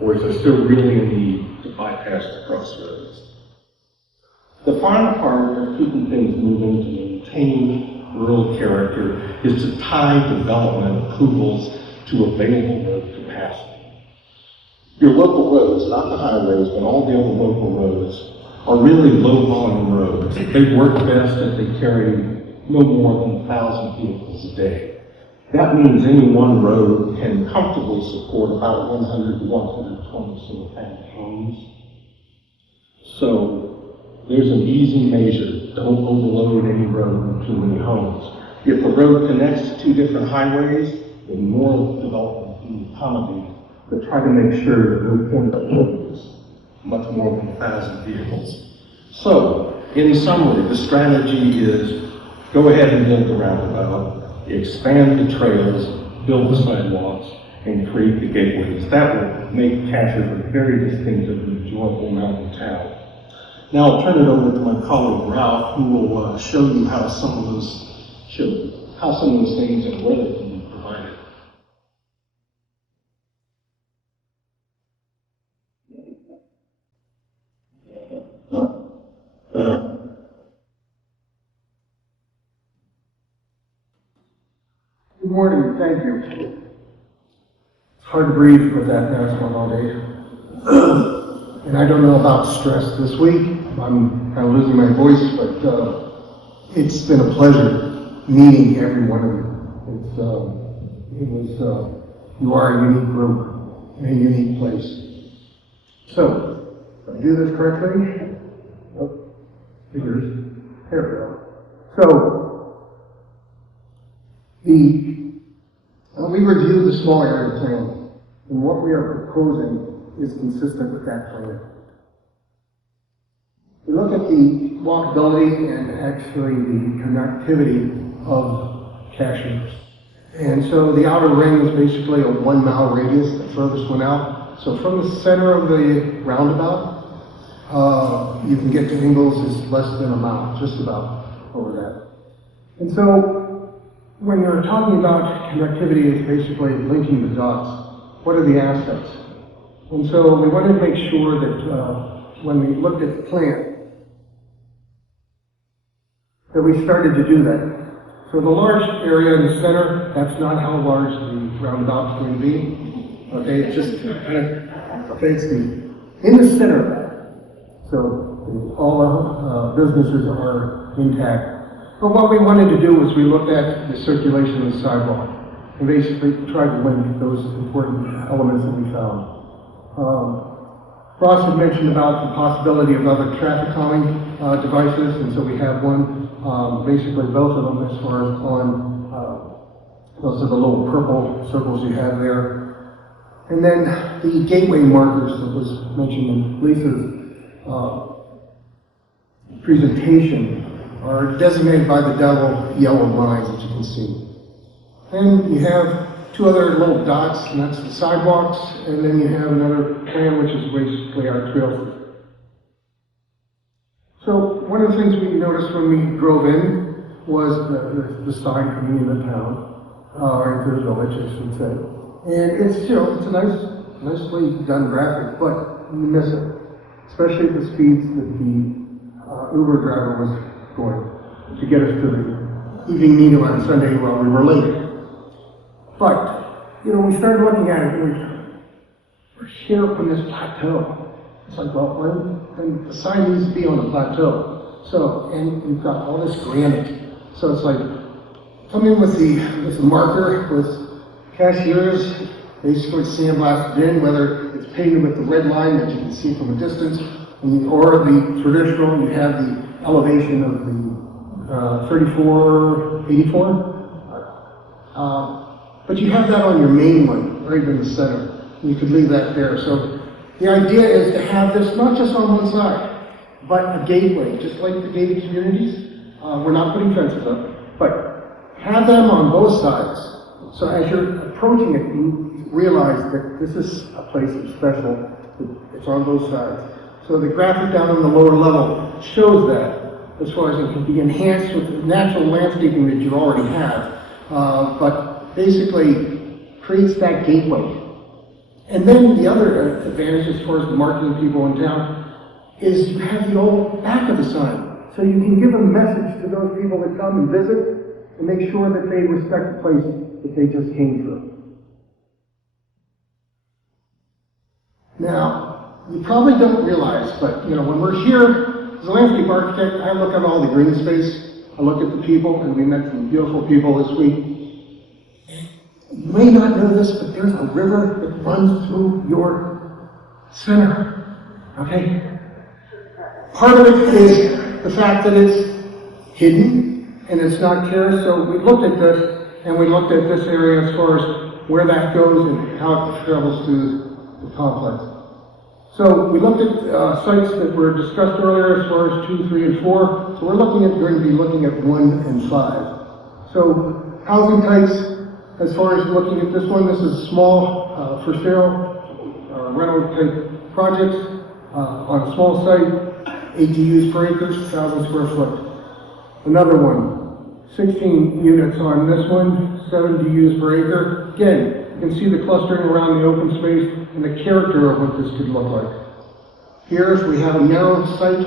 or is there still really a need to bypass the crossroads? The final part of keeping things moving to maintain rural character is to tie development approvals to available road capacity. Your local roads, not the highways, but all the other local roads, are really low-volume roads. They work best if they carry no more than 1,000 vehicles a day. That means any one road can comfortably support about 100 to 120 single-family homes. So there's an easy measure. Don't overload any road with too many homes. If the road connects to two different highways, then more development can be accommodated. But try to make sure that no point of road is much more than 1,000 vehicles. So, in summary, the strategy is go ahead and build the roundabout, expand the trails, build the sidewalks, and create the gateways. That will make Cashiers a very distinctive and enjoyable mountain town. Now I'll turn it over to my colleague Ralph, who will show you how some of those things and where they can be provided. morning, thank you. It's hard to breathe with that mask on all day. And I don't know about stress this week. I'm kind of losing my voice, but it's been a pleasure meeting every one of you. You are a unique group in a unique place. So, did I do this correctly? Oh, figures. There we go. So, we reviewed the small area plan, and what we are proposing is consistent with that plan. We look at the walkability and actually the connectivity of Cashiers. And so the outer ring is basically a 1 mile radius, the furthest one out. So from the center of the roundabout, you can get to Ingalls is less than a mile, just about over that. And so when you're talking about connectivity, it's basically linking the dots. What are the assets? And so we wanted to make sure that when we looked at the plan, that we started to do that. So the large area in the center, that's not how large the roundabout's going to be. Okay, it's just kind of, okay, it's in the center of that. So all our businesses are intact. But what we wanted to do was we looked at the circulation of the sidewalk and basically tried to link those important elements that we found. Ross had mentioned about the possibility of other traffic calming devices, and so we have one. Basically both of them as far as on, those are the little purple circles you have there. And then the gateway markers that was mentioned in Lisa's presentation are designated by the double yellow lines that you can see. And you have two other little dots, and that's the sidewalks, and then you have another plan which is basically our trail system. So one of the things we noticed when we drove in was the sign coming into town, or into the village, I should say. And it's, you know, it's a nicely done graphic, but you miss it, especially at the speeds that the Uber driver was going to get us to the evening meeting on Sunday while we were late. But, you know, we started looking at it, and we're here on this plateau. It's like, well, then the sign needs to be on the plateau. So, and we've got all this granite. So it's like, come in with the marker, with Cashiers, basically sandblasted in, whether it's painted with the red line that you can see from a distance, or the traditional, you have the elevation of the 3484. But you have that on your main one, right in the center. You could leave that there. So the idea is to have this not just on one side, but a gateway, just like the gated communities. We're not putting fences up, but have them on both sides. So as you're approaching it, you realize that this is a place that's special. It's on both sides. So the graphic down on the lower level shows that, as far as it can be enhanced with the natural landscaping that you already have, but basically creates that gateway. And then the other advantage as far as marketing people in town is you have the old back of the sign. So you can give a message to those people that come and visit and make sure that they respect the place that they just came through. Now, you probably don't realize, but you know, when we're here, as a landscape architect, I look at all the green space, I look at the people, and we met some beautiful people this week. You may not know this, but there's a river that runs through your center, okay? Part of it is the fact that it's hidden and it's not terraced, so we looked at this, and we looked at this area as far as where that goes and how it travels through the complex. So we looked at sites that were discussed earlier as far as 2, 3, and 4, so we're going to be looking at 1 and 5. So housing types, as far as looking at this one, this is small for sale, rental type projects on a small site, 8 per acre, 1,000 square foot. Another one, 16 units on this one, 70 per acre. Again, you can see the clustering around the open space and the character of what this could look like. Here we have a narrow site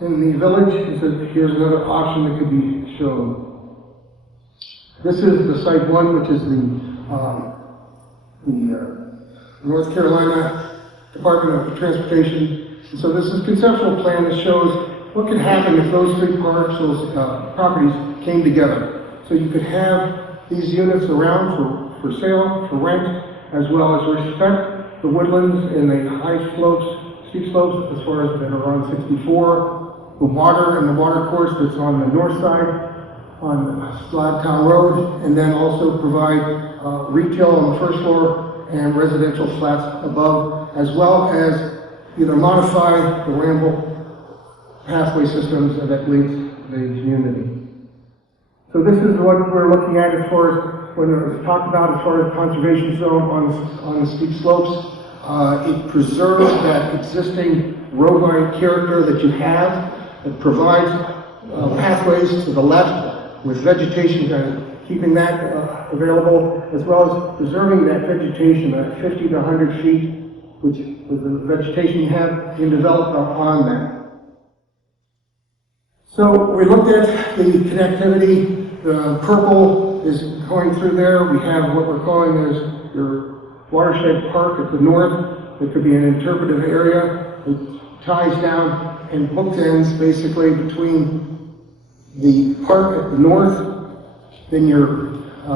in the village, and so here's another option that could be shown. This is the Site 1, which is the North Carolina Department of Transportation. And so this is a conceptual plan that shows what could happen if those three parcels, properties came together. So you could have these units around for sale, for rent, as well as respect the woodlands and the high slopes, steep slopes as far as that are on 64, the water and the water course that's on the north side, on Slabtown Road, and then also provide retail on the first floor and residential flats above, as well as either modify the ramble pathway systems that links the community. So this is what we're looking at as far as when it was talked about as far as conservation zone on the steep slopes. It preserves that existing road line character that you have. It provides pathways to the left with vegetation, keeping that available, as well as preserving that vegetation at 50 to 100 feet, which with the vegetation you have can develop on that. So we looked at the connectivity. The purple is going through there. We have what we're calling as your watershed park at the north. It could be an interpretive area. It ties down and bookends basically between the park at the north, then your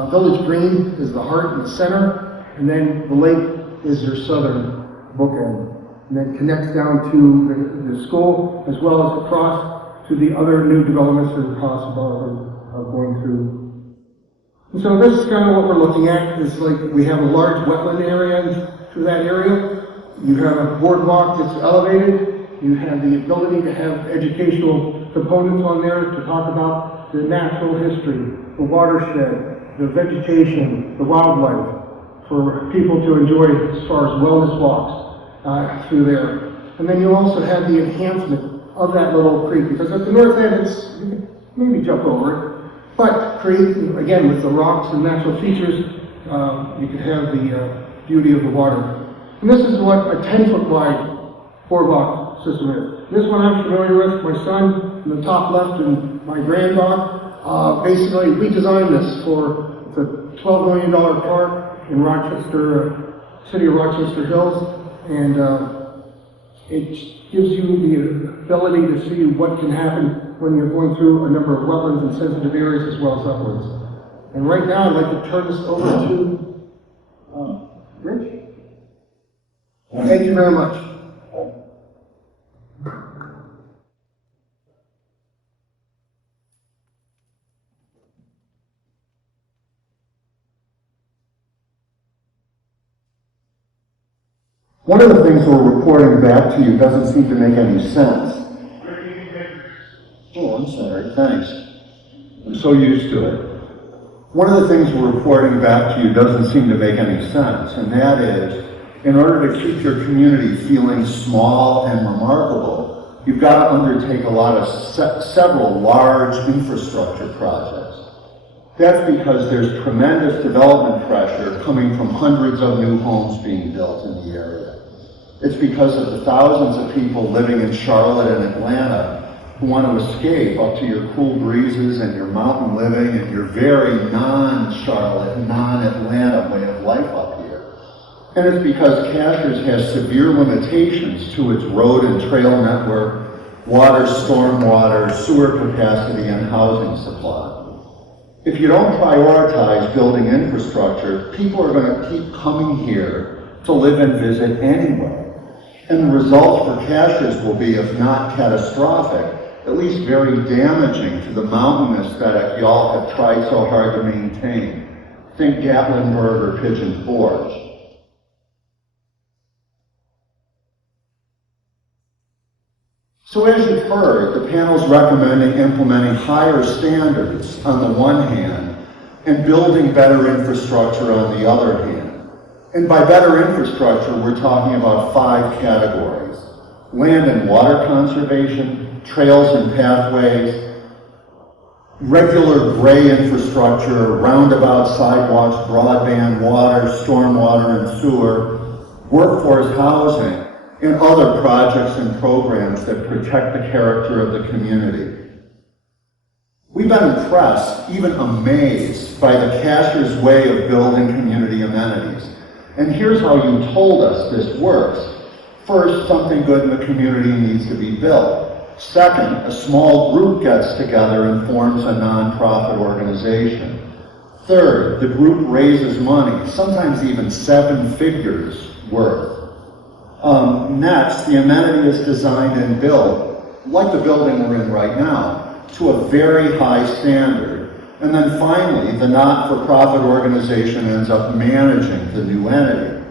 village green is the heart and the center, and then the lake is your southern bookend. And then connects down to the school as well as across to the other new developments that are possible of going through. And so this is kind of what we're looking at. It's like we have a large wetland area through that area. You have a boardwalk that's elevated. You have the ability to have educational components on there to talk about the natural history, the watershed, the vegetation, the wildlife, for people to enjoy as far as wellness walks through there. And then you also have the enhancement of that little creek, because at the north end, you can maybe jump over it, but creek, again, with the rocks and natural features, you can have the beauty of the water. And this is what a 10-foot wide boardwalk system is. This one I'm familiar with, my son in the top left and my granddaughter. Basically, we designed this for, it's a $12 million park in Rochester, city of Rochester Hills, and it gives you the ability to see what can happen when you're going through a number of wetlands and sensitive areas as well as uplands. And right now, I'd like to turn this over to Rich. Thank you very much. One of the things we're reporting back to you doesn't seem to make any sense. Oh, I'm sorry, thanks. I'm so used to it. One of the things we're reporting back to you doesn't seem to make any sense, and that is, in order to keep your community feeling small and remarkable, you've got to undertake a lot of several large infrastructure projects. That's because there's tremendous development pressure coming from hundreds of new homes being built in the area. It's because of the thousands of people living in Charlotte and Atlanta who want to escape up to your cool breezes and your mountain living and your very non-Charlotte, non-Atlanta way of life up here. And it's because Cashiers has severe limitations to its road and trail network, water, stormwater, sewer capacity, and housing supply. If you don't prioritize building infrastructure, people are going to keep coming here to live and visit anyway. And the result for Cashiers will be, if not catastrophic, at least very damaging to the mountain aesthetic y'all have tried so hard to maintain. Think Gatlinburg or Pigeon Forge. So as you've heard, the panel's recommending implementing higher standards on the one hand and building better infrastructure on the other hand. And by better infrastructure, we're talking about 5 categories: land and water conservation, trails and pathways, regular gray infrastructure, roundabouts, sidewalks, broadband, water, stormwater and sewer, workforce housing, and other projects and programs that protect the character of the community. We We've been impressed, even amazed, by the Cashiers' way of building community amenities. And here's how you told us this works. First, something good in the community needs to be built. Second, a small group gets together and forms a nonprofit organization. Third, the group raises money, sometimes even 7 figures worth. Next, the amenity is designed and built, like the building we're in right now, to a very high standard. And then finally, the not-for-profit organization ends up managing the new entity.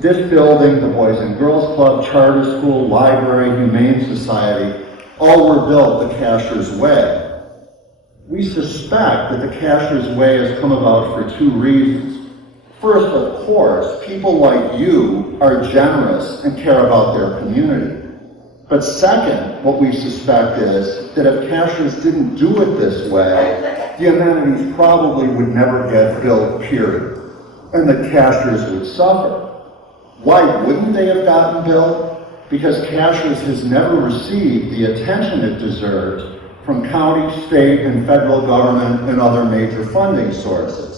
This building, the Boys and Girls Club, charter school, library, humane society, all were built the Cashiers' way. We suspect that the Cashiers' way has come about for 2 reasons. First, of course, people like you are generous and care about their community. But second, what we suspect is that if Cashiers didn't do it this way, the amenities probably would never get built, period. And the Cashiers would suffer. Why wouldn't they have gotten built? Because Cashiers has never received the attention it deserves from county, state, and federal government and other major funding sources.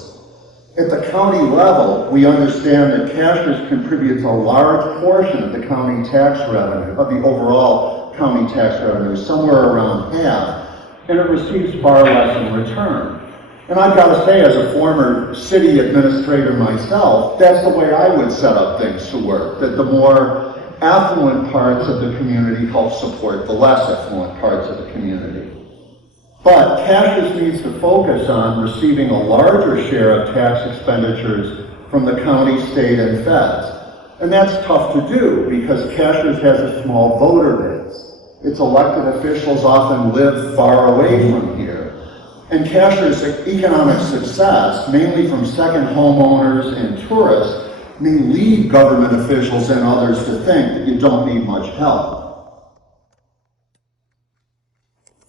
At the county level, we understand that Cashiers contributes a large portion of the county tax revenue, of the overall county tax revenue, somewhere around half, and it receives far less in return. And I've got to say, as a former city administrator myself, that's the way I would set up things to work, that the more affluent parts of the community help support the less affluent parts of the community. But Cashiers needs to focus on receiving a larger share of tax expenditures from the county, state, and feds. And that's tough to do because Cashiers has a small voter base. Its elected officials often live far away from here. And Cashiers' economic success, mainly from second homeowners and tourists, may lead government officials and others to think that you don't need much help.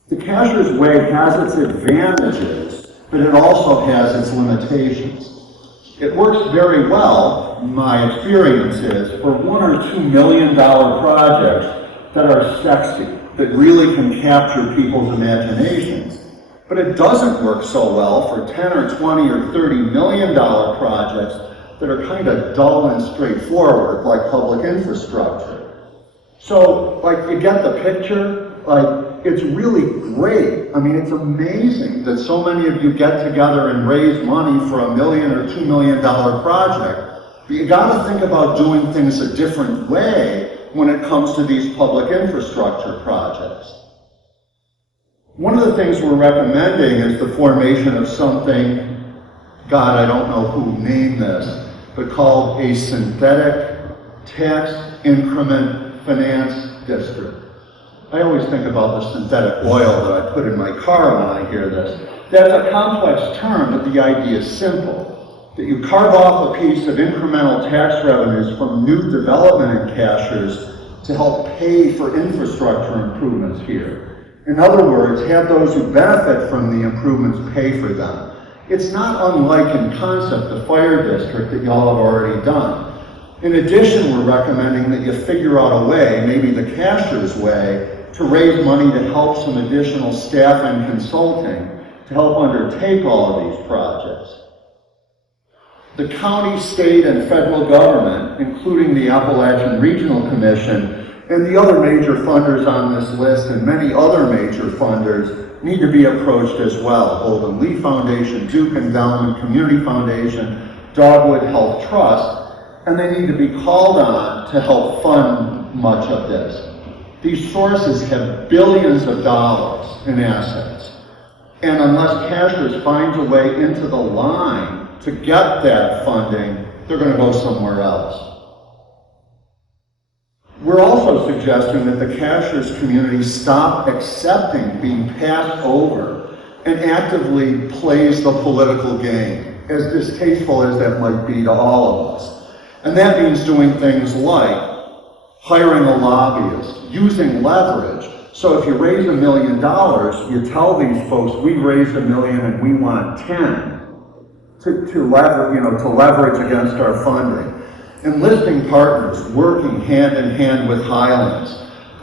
The Cashiers' way has its advantages, but it also has its limitations. It works very well, my experience is, for $1 or $2 million projects that are sexy, that really can capture people's imaginations. But it doesn't work so well for 10 or 20 or $30 million projects that are kind of dull and straightforward, like public infrastructure. So, you get the picture? It's really great. I mean, it's amazing that so many of you get together and raise money for $1 million or $2 million project. But you got to think about doing things a different way when it comes to these public infrastructure projects. One of the things we're recommending is the formation of something, God, I don't know who named this, but called a synthetic tax increment finance district. I always think about the synthetic oil that I put in my car when I hear this. That's a complex term, but the idea is simple. That you carve off a piece of incremental tax revenues from new development in Cashiers to help pay for infrastructure improvements here. In other words, have those who benefit from the improvements pay for them. It's not unlike in concept the fire district that y'all have already done. In addition, we're recommending that you figure out a way, maybe the Cashiers' way, to raise money to help some additional staff and consulting to help undertake all of these projects. The county, state, and federal government, including the Appalachian Regional Commission, and the other major funders on this list and many other major funders need to be approached as well. Golden Leaf Foundation, Duke Endowment, Community Foundation, Dogwood Health Trust, and they need to be called on to help fund much of this. These sources have billions of dollars in assets. And unless Cashiers finds a way into the line to get that funding, they're going to go somewhere else. We're also suggesting that the Cashiers community stop accepting being passed over and actively plays the political game, as distasteful as that might be to all of us. And that means doing things like hiring a lobbyist, using leverage. So if you raise $1 million, you tell these folks, we raised $1 million and we want 10 to leverage against our funding. Enlisting partners, working hand in hand with Highlands.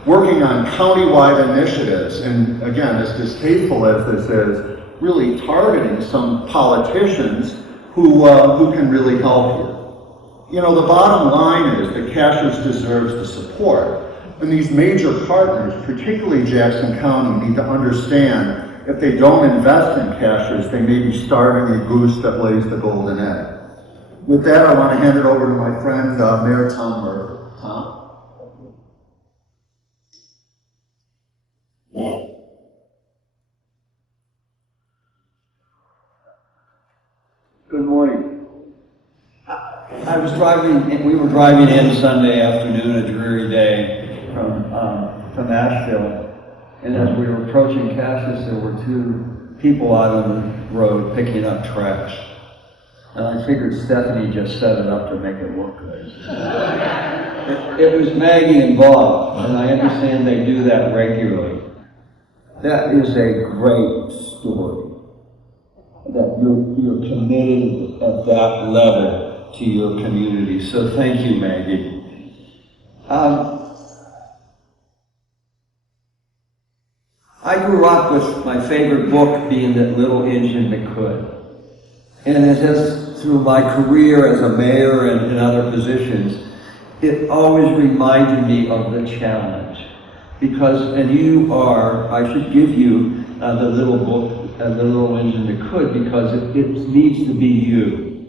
working on countywide initiatives, and again, as distasteful as this is, really targeting some politicians who can really help you. You know, the bottom line is that Cashiers deserves the support. And these major partners, particularly Jackson County, need to understand if they don't invest in Cashiers, they may be starving a goose that lays the golden egg. With that, I want to hand it over to my friend, Mayor Tom Murphy. Tom? Good morning. We were driving in Sunday afternoon, a dreary day, from Asheville. And as we were approaching Cashiers, there were two people out on the road picking up trash. And I figured Stephanie just set it up to make it look good. It was Maggie and Bob, and I understand they do that regularly. That is a great story. That you're committed at that level to your community. So thank you, Maggie. I grew up with my favorite book being That Little Engine That Could. And it has, through my career as a mayor and in other positions, it always reminded me of the challenge. Because, and you are, I should give you the little book, The Little Engine That Could, because it needs to be you.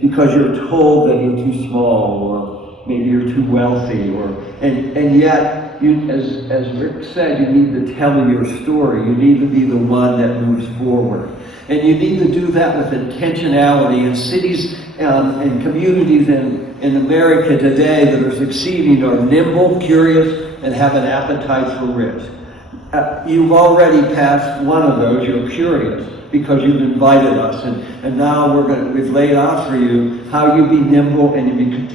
Because you're told that you're too small, or maybe you're too wealthy, and yet, you, as Rick said, you need to tell your story. You need to be the one that moves forward. And you need to do that with intentionality. And cities and communities in America today that are succeeding are nimble, curious, and have an appetite for risk. You've already passed one of those, you're curious, because you've invited us, and now we've laid out for you how you be nimble and you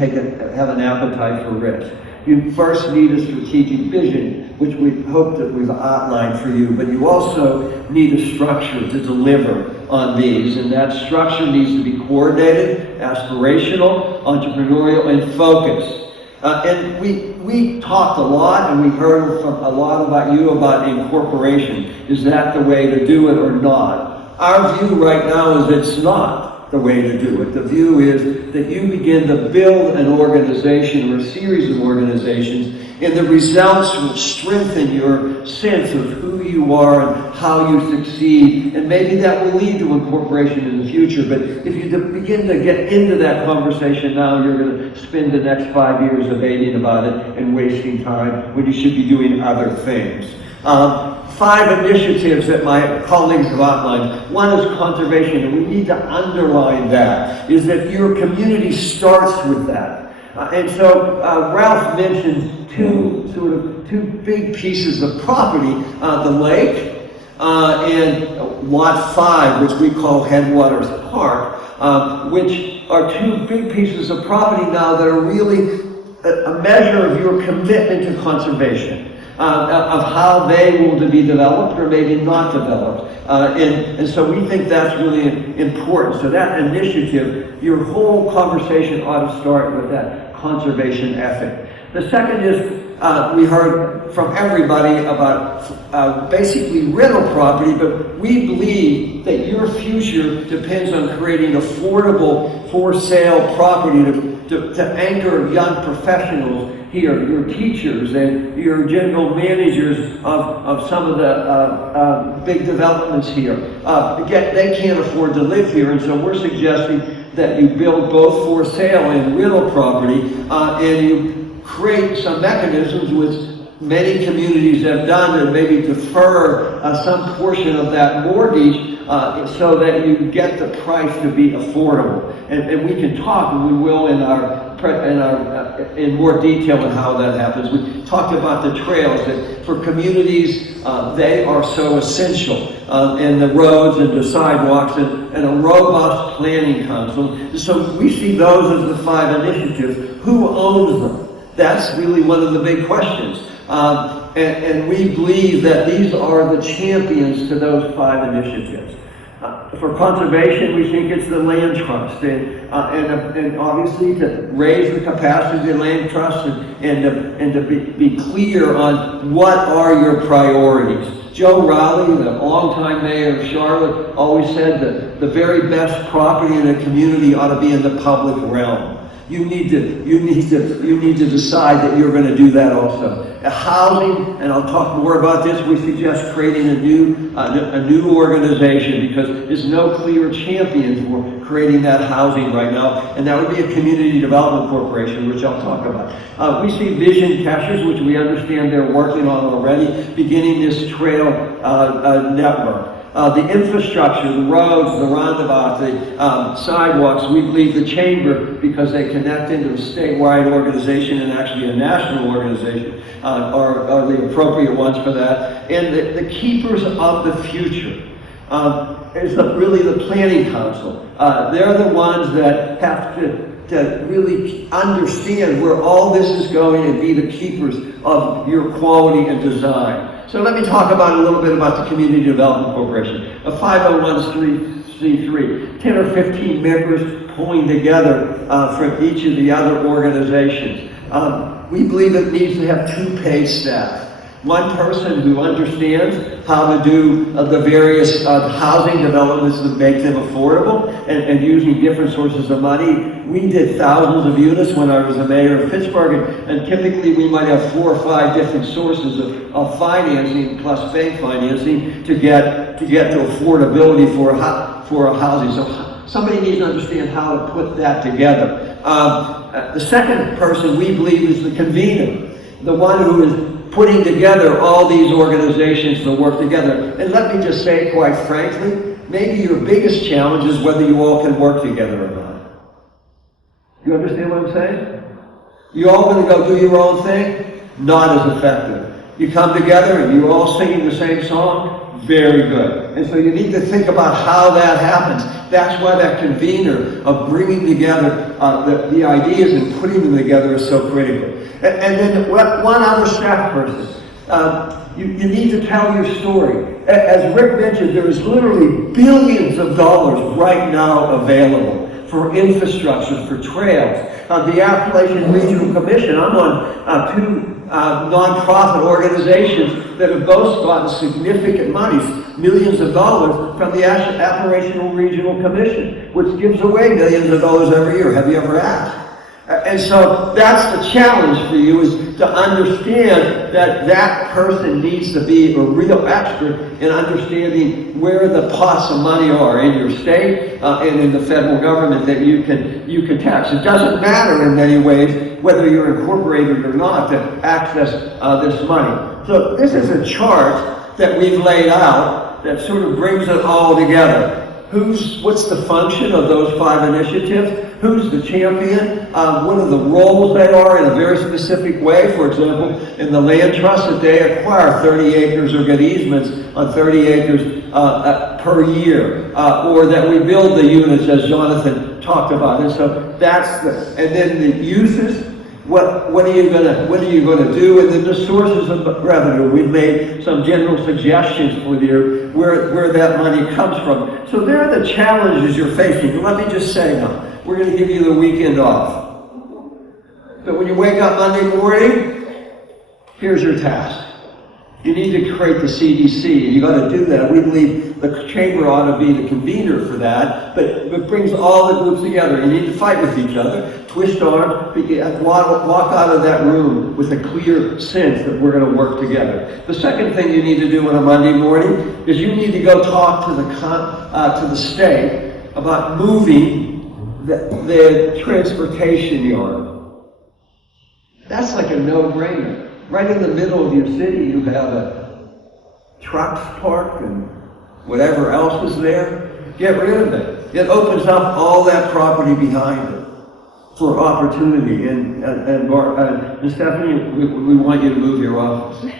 have an appetite for risk. You first need a strategic vision, which we hope that we've outlined for you, but you also need a structure to deliver on these, and that structure needs to be coordinated, aspirational, entrepreneurial, and focused. And we talked a lot, and we heard from a lot about you about incorporation. Is that the way to do it or not? Our view right now is it's not the way to do it. The view is that you begin to build an organization or a series of organizations, and the results will strengthen your sense of who you are and how you succeed, and maybe that will lead to incorporation in the future. But if you begin to get into that conversation now, you're going to spend the next 5 years debating about it and wasting time when you should be doing other things. 5 initiatives that my colleagues have outlined. One is conservation, and we need to underline that, is that your community starts with that. And so Ralph mentioned two big pieces of property, the lake and Lot 5, which we call Headwaters Park, which are 2 big pieces of property now that are really a measure of your commitment to conservation. Of how they will be developed or maybe not developed. And so we think that's really important. So that initiative, your whole conversation ought to start with that conservation ethic. The second is, we heard from everybody about basically rental property, but we believe that your future depends on creating affordable for-sale property to anchor young professionals here, your teachers and your general managers of some of the big developments here. They can't afford to live here, and so we're suggesting that you build both for sale and rental property, and you create some mechanisms which many communities have done and maybe defer some portion of that mortgage so that you get the price to be affordable. And we can talk, and we will in more detail on how that happens. We talked about the trails, that for communities, they are so essential, and the roads and the sidewalks and a robust planning council. So we see those as the 5 initiatives. Who owns them? That's really one of the big questions. And we believe that these are the champions to those 5 initiatives. For conservation, we think it's the land trust, and obviously to raise the capacity of the land trust and to be clear on what are your priorities. Joe Rowley, the longtime mayor of Charlotte, always said that the very best property in a community ought to be in the public realm. You need to decide that you're going to do that also. Housing, and I'll talk more about this, we suggest creating a new organization because there's no clear champion for creating that housing right now, and that would be a community development corporation, which I'll talk about. We see Vision Cashiers, which we understand they're working on already, beginning this trail network. The infrastructure, the roads, the roundabout, the sidewalks, we believe the chamber, because they connect into a statewide organization and actually a national organization, are the appropriate ones for that. And the keepers of the future is really the planning council. They're the ones that have to really understand where all this is going and be the keepers of your quality and design. So let me talk about a little bit about the Community Development Corporation, a 501c3, 10 or 15 members pulling together from each of the other organizations. We believe it needs to have two paid staff. One person who understands how to do the various housing developments that make them affordable and using different sources of money. We did thousands of units when I was the mayor of Pittsburgh, and typically we might have 4 or 5 different sources of financing plus bank financing to get to affordability for a housing. So somebody needs to understand how to put that together. The second person we believe is the convener, the one who is putting together all these organizations to work together. And let me just say, quite frankly, maybe your biggest challenge is whether you all can work together or not. You understand what I'm saying? You all going to go do your own thing? Not as effective. You come together and you're all singing the same song? Very good. And so you need to think about how that happens. That's why that convener of bringing together the ideas and putting them together is so critical. And then one other staff person. You need to tell your story. As Rick mentioned, there is literally billions of dollars right now available for infrastructure, for trails. The Appalachian Regional Commission, I'm on 2 nonprofit organizations that have both gotten significant monies, millions of dollars, from the Appalachian Regional Commission, which gives away millions of dollars every year. Have you ever asked? And so that's the challenge for you, is to understand that that person needs to be a real expert in understanding where the pots of money are in your state and in the federal government that you can tax. It doesn't matter in many ways whether you're incorporated or not to access this money. So this is a chart that we've laid out that sort of brings it all together. What's the function of those 5 initiatives? Who's the champion? What are the roles they are in a very specific way? For example, in the land trust, that they acquire 30 acres or get easements on 30 acres per year, or that we build the units as Jonathan talked about. And so that's and then the uses. What are you gonna do? And then the sources of revenue. We've made some general suggestions for you where that money comes from. So there are the challenges you're facing. But let me just say now, we're going to give you the weekend off. But when you wake up Monday morning, here's your task. You need to create the CDC, and you got to do that. We believe the chamber ought to be the convener for that, but it brings all the groups together. You need to fight with each other, twist arms, walk out of that room with a clear sense that we're going to work together. The second thing you need to do on a Monday morning is you need to go talk to the state about moving the transportation yard. That's like a no-brainer. Right in the middle of your city, you have trucks parked and whatever else is there. Get rid of it. It opens up all that property behind it for opportunity. And Stephanie, we want you to move your office.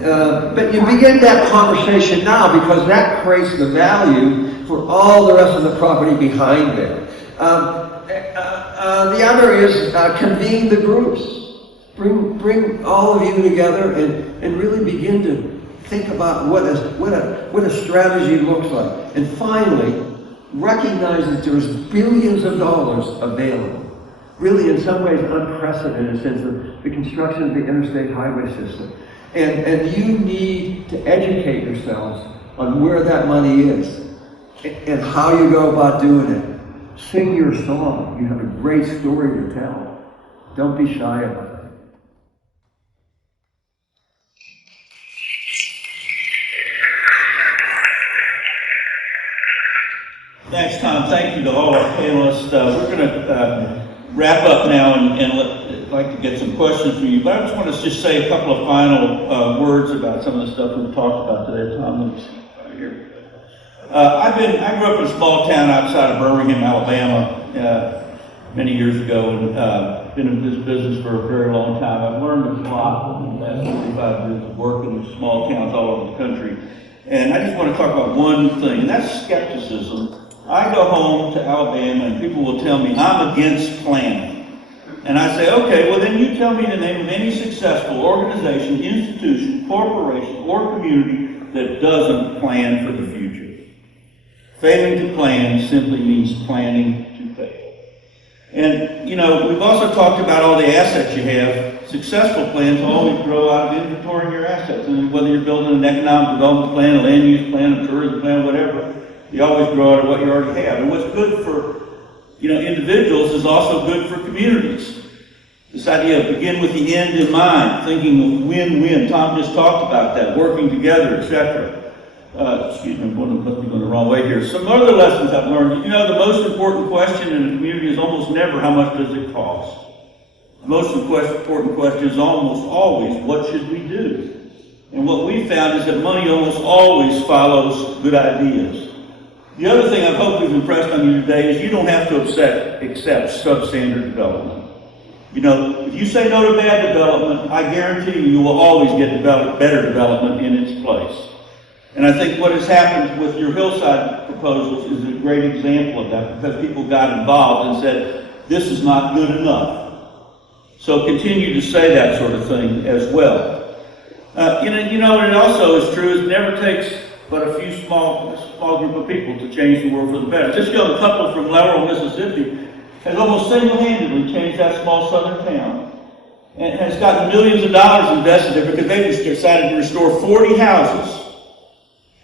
But you begin that conversation now, because that creates the value for all the rest of the property behind it. The other is convene the groups. Bring all of you together and really begin to think about what a strategy looks like. And finally, recognize that there's billions of dollars available. Really, in some ways, unprecedented since the construction of the interstate highway system. And you need to educate yourselves on where that money is and how you go about doing it. Sing your song. You have a great story to tell. Don't be shy about it. Thanks, Tom. Thank you to all our panelists. We're going to wrap up now and like to get some questions from you. But I just want to just say a couple of final words about some of the stuff we've talked about today. Tom, let me see right here. I grew up in a small town outside of Birmingham, Alabama, many years ago, and been in this business for a very long time. I've learned a lot in the last 45 years of working in small towns all over the country. And I just want to talk about one thing, and that's skepticism. I go home to Alabama and people will tell me I'm against planning. And I say, okay, well then you tell me the name of any successful organization, institution, corporation, or community that doesn't plan for the future. Failing to plan simply means planning to fail. And, you know, we've also talked about all the assets you have. Successful plans always grow out of inventorying your assets. And whether you're building an economic development plan, a land use plan, a tourism plan, whatever, you always grow out of what you already have. And what's good for, you know, individuals is also good for communities. This idea of begin with the end in mind, thinking of win-win. Tom just talked about that, working together, etc. Excuse me, I'm must be going the wrong way here. Some other lessons I've learned. You know, the most important question in a community is almost never how much does it cost. The most important question is almost always what should we do? And what we found is that money almost always follows good ideas. The other thing I hope we've impressed on you today is you don't have to accept substandard development. You know, if you say no to bad development, I guarantee you will always get better development in its place. And I think what has happened with your hillside proposals is a great example of that, because people got involved and said, this is not good enough. So continue to say that sort of thing as well. You know, and it also is true, it never takes but a few small group of people to change the world for the better. This young couple from Laurel, Mississippi, has almost single-handedly changed that small southern town, and has gotten millions of dollars invested there because they just decided to restore 40 houses.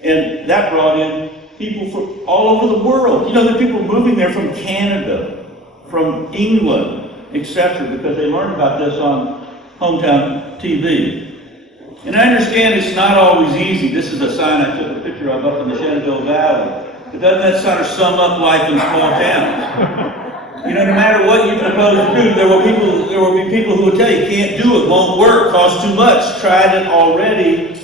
And that brought in people from all over the world. You know, there are people moving there from Canada, from England, etc., because they learned about this on hometown TV. And I understand it's not always easy. This is a sign I took a picture of up in the Shenandoah Valley. But doesn't that sort of sum up life in small towns? You know, no matter what you propose to do, there will be people who will tell you, can't do it, won't work, costs too much, tried it already.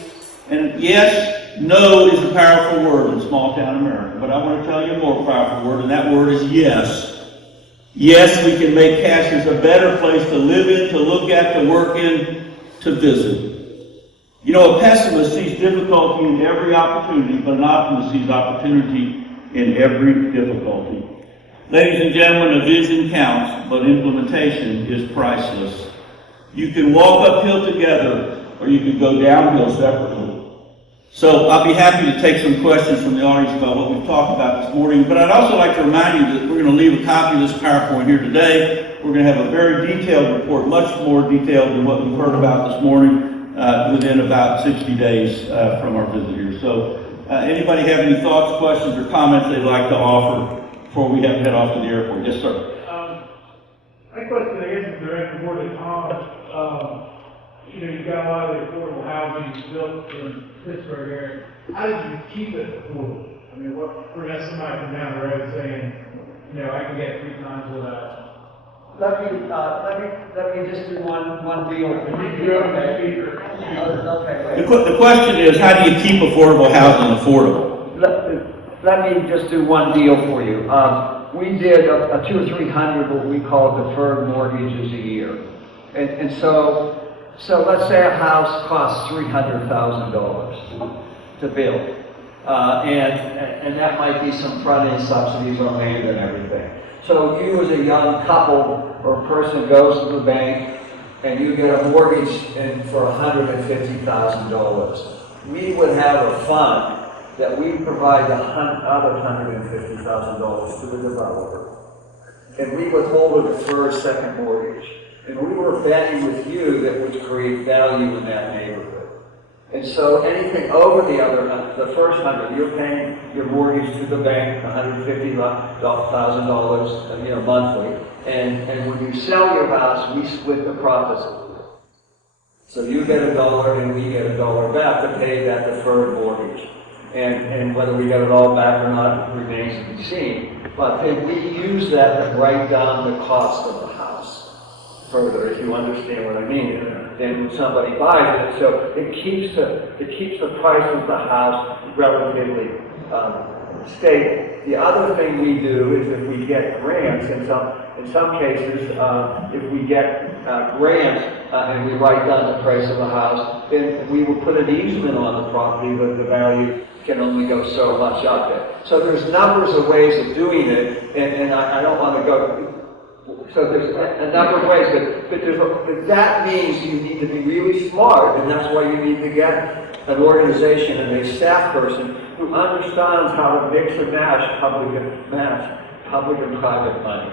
And yes, no is a powerful word in small town America. But I want to tell you a more powerful word, and that word is yes. Yes, we can make Cashiers a better place to live in, to look at, to work in, to visit. You know, a pessimist sees difficulty in every opportunity, but an optimist sees opportunity in every difficulty. Ladies and gentlemen, a vision counts, but implementation is priceless. You can walk uphill together, or you can go downhill separately. So I'll be happy to take some questions from the audience about what we've talked about this morning, but I'd also like to remind you that we're going to leave a copy of this PowerPoint here today. We're going to have a very detailed report, much more detailed than what we've heard about this morning, within about 60 days from our visit here. So anybody have any thoughts, questions, or comments they'd like to offer before we have to head off to the airport? Yes, sir. My question, I guess, is directed more to Tom. You know, you've got a lot of the affordable housing built in Pittsburgh area. How did you keep it affordable? I mean, what prevents somebody from down the road saying, you know, I can get 3 times what I... Let me just do one deal. Okay. Okay, The question is, how do you keep affordable housing affordable? Let me just do one deal for you. We did a 200 or 300 what we call deferred mortgages a year. And so let's say a house costs $300,000 to build. And that might be some front-end subsidies on land and everything. So you as a young couple or person goes to the bank and you get a mortgage for $150,000. we would have a fund that we provide the other $150,000 to the developer. And we would hold a deferred second mortgage. And we were betting with you that would create value in that neighborhood. And so anything over the first 100, you're paying your mortgage to the bank, $150,000, monthly. And when you sell your house, we split the profits. So you get $1 and we get $1 back to pay that deferred mortgage. And whether we get it all back or not remains to be seen. But then we use that to write down the cost of the house further, if you understand what I mean. Then when somebody buys it, so it keeps the price of the house relatively stable. The other thing we do is if we get grants, in some cases, if we get grants and we write down the price of the house, then we will put an easement on the property, but the value can only go so much up there. So there's numbers of ways of doing it, and I don't want to go. So there's a number of ways, but that means you need to be really smart, and that's why you need to get an organization and a staff person who understands how to mix and match public and private money,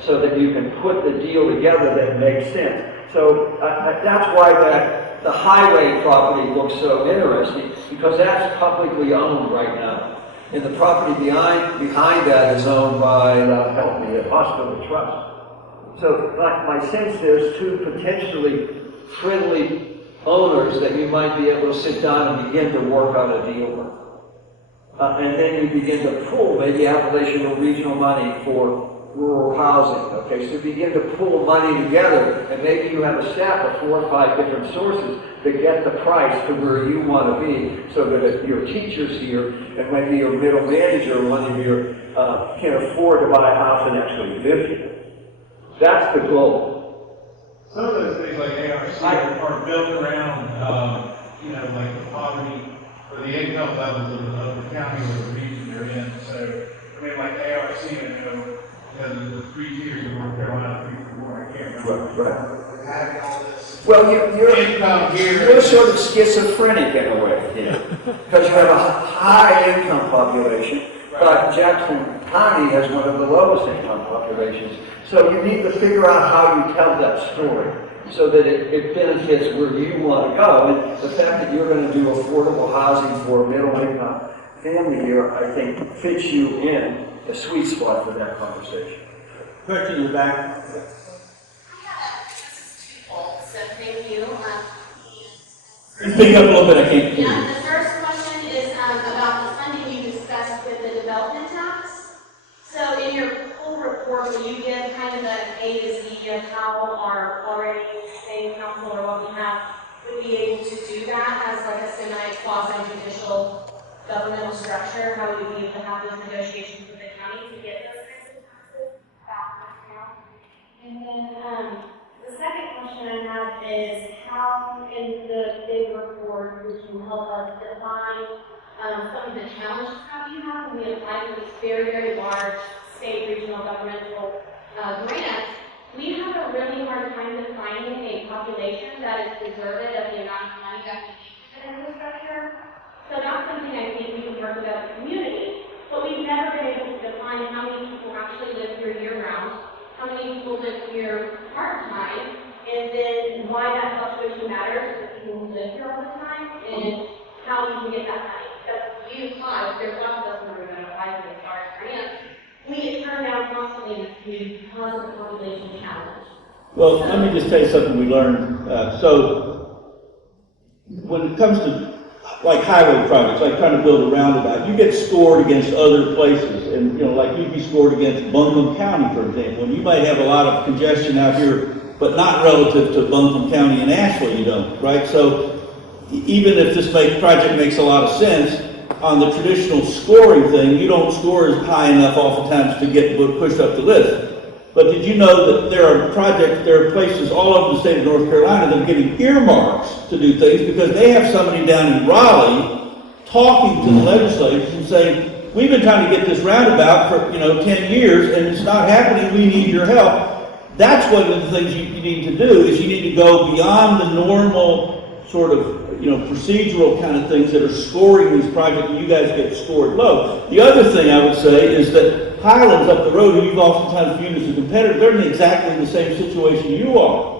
so that you can put the deal together that makes sense. So that's why the highway property looks so interesting, because that's publicly owned right now. And the property behind that is owned by, help me, a hospital trust. So my sense there's two potentially friendly owners that you might be able to sit down and begin to work on a deal with. And then you begin to pool maybe Appalachian or regional money for rural housing, okay? So begin to pool money together, and maybe you have a staff of 4 or 5 different sources to get the price to where you want to be, so that if your teacher's here, and maybe your middle manager or one of your can afford to buy a house and actually live here. That's the goal. Some of those things like ARC are built around, like the poverty or the income levels of the county or the region they're in. So, I mean, like ARC, the 3 tiers of North Carolina, 3 or 4, I can't remember. Right. Having all this Well, income here. you're sort of schizophrenic in a way, because you have a high income population, but Jackson County has one of the lowest income populations. So you need to figure out how you tell that story so that it benefits where you want to go. And the fact that you're going to do affordable housing for a middle income family here, I think, fits you in the sweet spot for that conversation. Question in the back. So thank you. Speak up a little bit, I can't hear you. Yeah, the first question is about the funding you discussed with the development tax. So in your full report, will you give kind of an A to Z of how our already state council or what we have would be able to do that as like a semi-quasi-judicial governmental structure? How would we be able to have those negotiations with the county to get those kinds of taxes back down? And then the second question I have is how in the big report would you help us define some of the challenges that we have when we apply for these very, very large state, regional, governmental grants? We have a really hard time defining a population that is deserving of the amount of money that we need for infrastructure. So that's something I think we can work with as a community, but we've never been able to define how many people actually live here year-round, how many people live here part-time, and then why that fluctuation matters for people who live here all the time, and how we can get that money. Because we apply, there's lots of us in the room that apply for these large grants. We get turned down constantly in this community because of the population challenge. Well, let me just tell you something we learned. So, when it comes to like highway projects, like trying to build a roundabout, you get scored against other places, and like you'd be scored against Buncombe County, for example, and you might have a lot of congestion out here, but not relative to Buncombe County and Asheville, you don't, right? So, even if this project makes a lot of sense, on the traditional scoring thing, you don't score as high enough oftentimes to get pushed up the list. But did you know that there are places all over the state of North Carolina that are getting earmarks to do things because they have somebody down in Raleigh talking to the legislators and saying, we've been trying to get this roundabout for 10 years and it's not happening, we need your help. That's one of the things you need to do, is you need to go beyond the normal sort of procedural kind of things that are scoring these projects, and you guys get scored low. The other thing I would say is that Highlands up the road, who you've oftentimes viewed as a competitor, they're in exactly the same situation you are.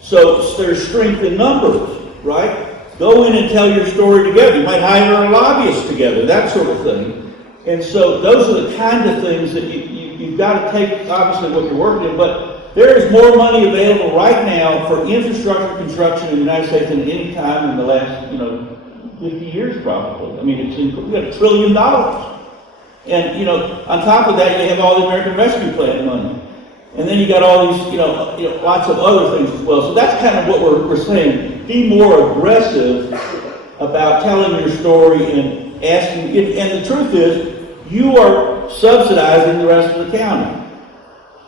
So there's strength in numbers, right? Go in and tell your story together. You might hire a lobbyist together, that sort of thing. And so those are the kind of things that you've got to take, obviously, what you're working in, but there is more money available right now for infrastructure construction in the United States than any time in the last, 50 years probably. I mean, we've got $1 trillion. And, on top of that, you have all the American Rescue Plan money. And then you got all these, lots of other things as well. So that's kind of what we're saying. Be more aggressive about telling your story and asking, and the truth is, you are subsidizing the rest of the county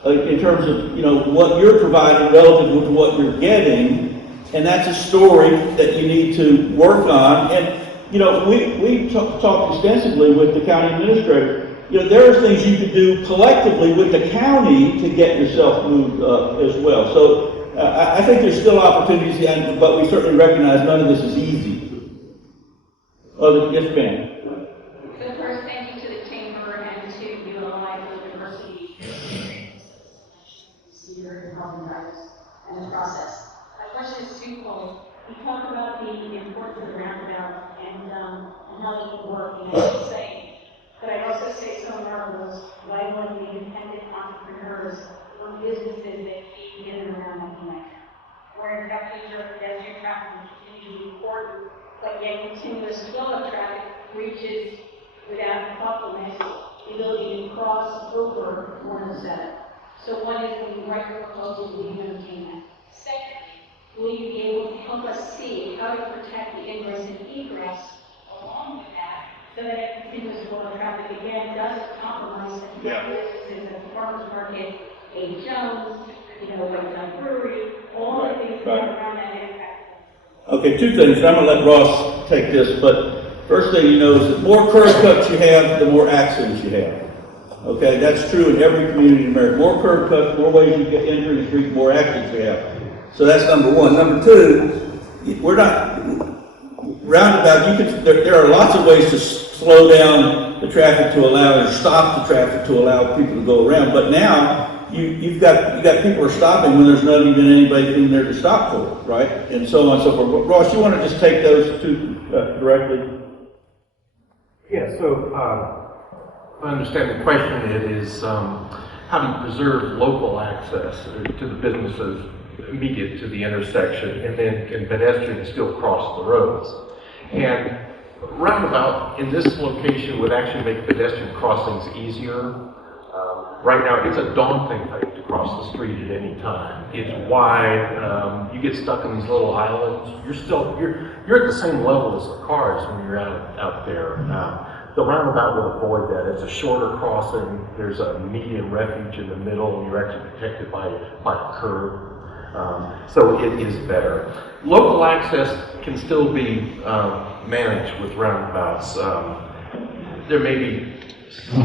in terms of, what you're providing relative to what you're getting, and that's a story that you need to work on. And, we talked extensively with the county administrator. There are things you could do collectively with the county to get yourself moved up as well. So I think there's still opportunities, but we certainly recognize none of this is easy. Yes, ma'am. So first, thank you to the Chamber and to ULI for the diversity procedure and helping us in the process. My question is twofold. You talk about the importance of the roundabout and how they can work, and I should say, but I also say so marvelous, why one of the independent entrepreneurs or businesses that feed in and around that point, where inductions or pedestrian traffic will continue to be important, but yet continuous flow of traffic reaches without thoughtfulness the ability to cross over 407. So one is, will you write your proposal, will you maintain that? Secondly, will you be able to help us see how to protect the ingress and egress along with that, so that a continuous flow of traffic again doesn't compromise the businesses at the farmers market, A. Jones, Whiteside Brewery, all the things that are around that impact. Okay, two things. I'm going to let Ross take this, but first thing you know is that the more curb cuts you have, the more accidents you have. Okay, that's true in every community in America. More curb cuts, more ways you get entering the street, more accidents you have. So that's number one. Number two, we're not roundabout. There are lots of ways to slow down the traffic to allow, or stop the traffic to allow people to go around. But now you've got people who are stopping when there's not even anybody in there to stop for, right? And so on and so forth. But Ross, you want to just take those two directly? Yeah. So I understand the question is how do you preserve local access to the businesses immediate to the intersection, and then can pedestrians still cross the roads? And roundabout in this location would actually make pedestrian crossings easier. Right now, it's a daunting thing to cross the street at any time. It's wide. You get stuck in these little islands. You're at the same level as the cars when you're out there. The roundabout will avoid that. It's a shorter crossing. There's a median refuge in the middle, and you're actually protected by a curb. So it is better. Local access can still be managed with roundabouts. There may be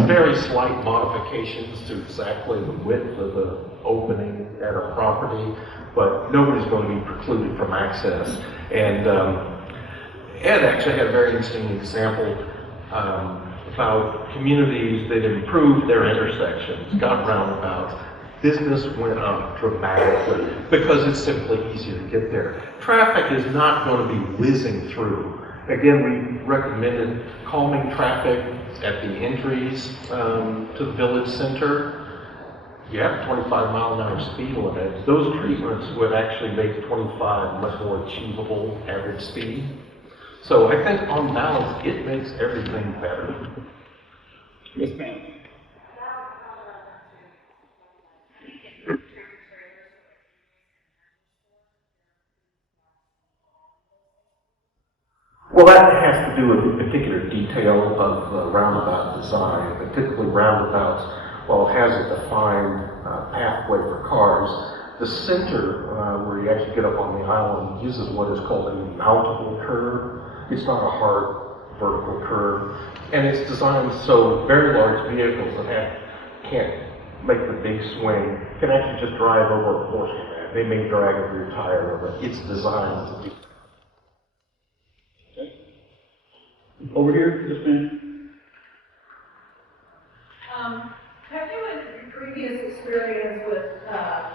very slight modifications to exactly the width of the opening at a property, but nobody's going to be precluded from access. And Ed actually had a very interesting example about communities that improved their intersections, got roundabouts. Business went up dramatically because it's simply easier to get there. Traffic is not going to be whizzing through. Again, we recommended calming traffic at the entries to the village center. You have 25-mile-an-hour speed limit. Those treatments would actually make 25 much more achievable average speed. So I think on balance, it makes everything better. Yes, ma'am. Well, that has to do with the particular detail of roundabout design, but typically roundabouts, while it has a defined pathway for cars, the center where you actually get up on the island uses what is called a mountable curve. It's not a hard vertical curve, and it's designed so very large vehicles that can't make the big swing can actually just drive over a portion of that. They may drag a rear tire over. It's designed to do. Over here, just a minute. Have you had previous experience with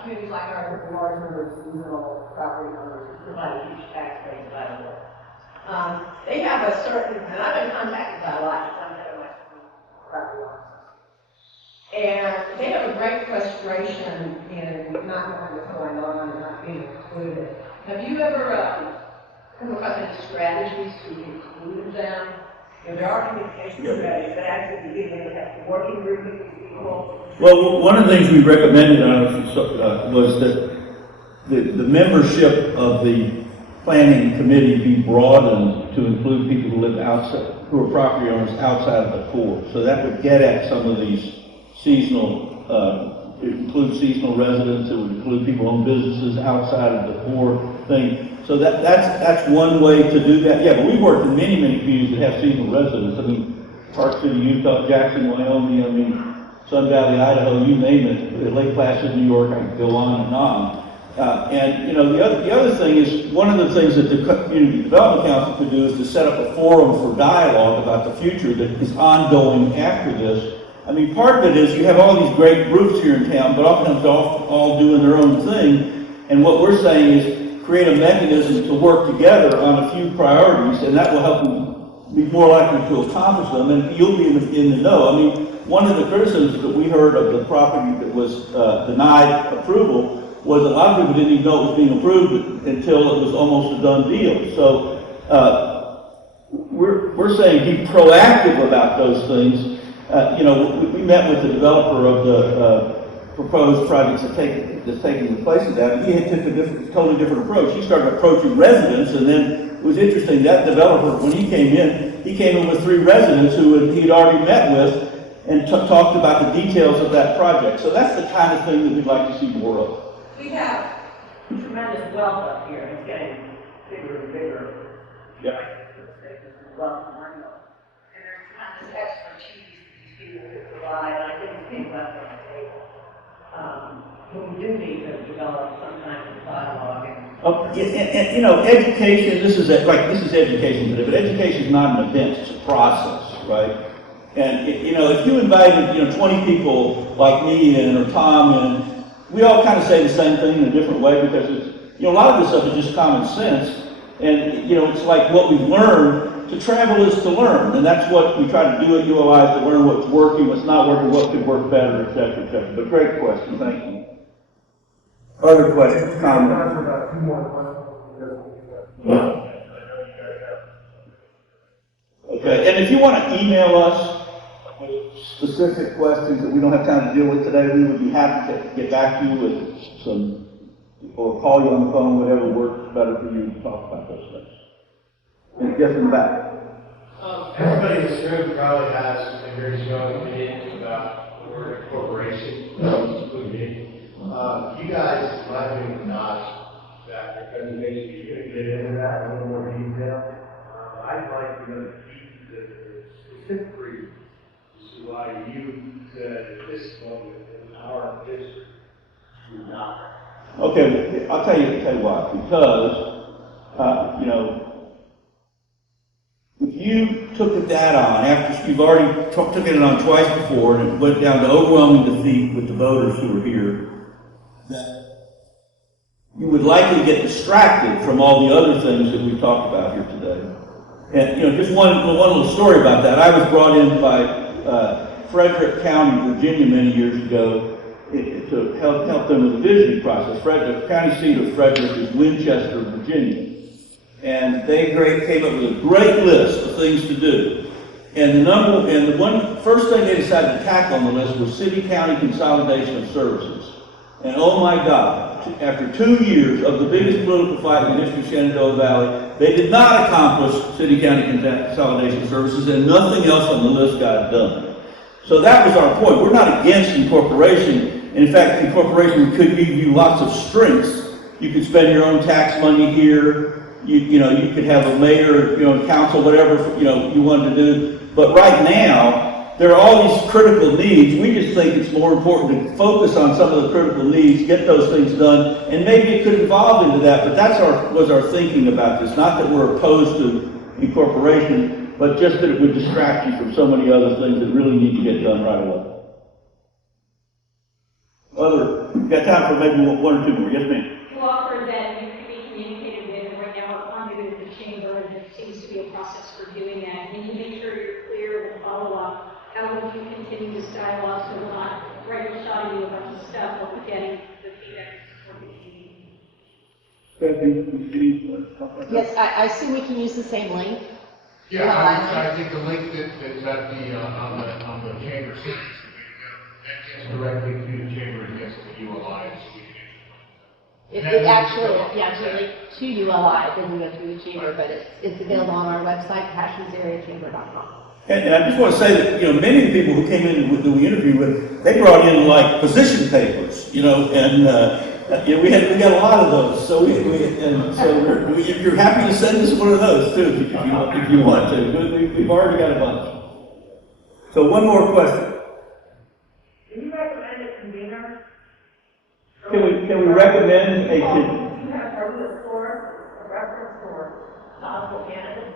communities like ours with large number of seasonal property owners who provide a huge tax base, by the way? They have a certain, and I've been contacted by a lot of some of my property owners. And they have a great frustration in not knowing what's going on and not being included. Have you ever come across any strategies to include them? You know, there are communication strategies, but actually beginning to have a working group with these people. Well, one of the things we recommended was that the membership of the planning committee be broadened to include people who live outside, who are property owners outside of the core. So that would get at some of these seasonal, it would include seasonal residents, it would include people own businesses outside of the core thing. So that's one way to do that. Yeah, but we've worked in many communities that have seasonal residents. I mean, Park City, Utah, Jackson, Wyoming, I mean, Sun Valley, Idaho, you name it, Lake Placid, New York, I could go on and on. And, you know, the other thing is, one of the things that the Community Development Council could do is to set up a forum for dialogue about the future that is ongoing after this. I mean, part of it is you have all these great groups here in town, but oftentimes they're all doing their own thing. And what we're saying is create a mechanism to work together on a few priorities, and that will help them be more likely to accomplish them, and you'll be in the know. I mean, one of the criticisms that we heard of the property that was denied approval was a lot of people didn't even know it was being approved until it was almost a done deal. So we're saying be proactive about those things. You know, we met with the developer of the proposed projects that's taking the place of that, and he had took a totally different approach. He started approaching residents, and then it was interesting, that developer, when he came in with 3 residents who he'd already met with and talked about the details of that project. So that's the kind of thing that we'd like to see more of. We have tremendous wealth up here, and it's getting bigger and bigger. Yeah. Wealth and money. And there's tremendous expertise these people can provide, and I think it's being left on the table. But we do need to develop some kind of dialogue. And you know, education, this is education today, but education is not an event, it's a process, right? And, you know, if you invited, 20 people like me in or Tom in, we all kind of say the same thing in a different way because it's, a lot of this stuff is just common sense. And, it's like what we've learned, to travel is to learn. And that's what we try to do at ULI, is to learn what's working, what's not working, what could work better, et cetera, et cetera. But great question, thank you. Other questions, comments? Okay, and if you want to email us specific questions that we don't have time to deal with today, we would be happy to get back to you with some, or call you on the phone, whatever works better for you to talk about those things. And yes, in the back. Everybody in this room probably has a very strong opinion about the word corporation, including me. You guys, in my opinion, not that your presentation, you're going to get into that in a little more detail. I'd like to know the pieces of the specific reasons as to why you said at this moment in our history, you're not. Okay, I'll tell you why. Because, if you took the data on, after you've already took it on twice before, and it went down to overwhelming defeat with the voters who were here, that you would likely get distracted from all the other things that we've talked about here today. And, just one little story about that. I was brought in by Frederick County, Virginia, many years ago to help them with the visiting process. The county seat of Frederick is Winchester, Virginia. And they came up with a great list of things to do. And the first thing they decided to tackle on the list was city-county consolidation of services. And oh my God, after 2 years of the biggest political fight in the history of Shenandoah Valley, they did not accomplish city-county consolidation of services, and nothing else on the list got done. So that was our point. We're not against incorporation. In fact, incorporation could give you lots of strengths. You could spend your own tax money here. You could have a mayor, council, whatever, you wanted to do. But right now, there are all these critical needs. We just think it's more important to focus on some of the critical needs, get those things done, and maybe it could evolve into that, but was our thinking about this. Not that we're opposed to incorporation, but just that it would distract you from so many other things that really need to get done right away. Got time for maybe one or two more. Yes, ma'am. You offered that you can be communicated with, and right now we're conduit with the chamber, and there seems to be a process for doing that. Can you make sure you're clear with follow-up? How will you continue this dialogue so we're not writing shotting you a bunch of stuff, but we're getting the feedback from the community? Yes, I assume we can use the same link. Yeah, I think the link that's at the, on the chamber site, that gets directly to the chamber, and gets to ULI, so we can. It actually, yeah, to link to ULI, it doesn't go through the chamber, but it's available on our website, cashiersareachamber.com. And I just want to say that, many of the people who came in that we interviewed with, they brought in like position papers, and we got a lot of those. So if you're happy to send us one of those too, if you want to. We've already got a bunch. So one more question. Do you recommend a convener? Can we recommend a? You have a reference for possible candidates.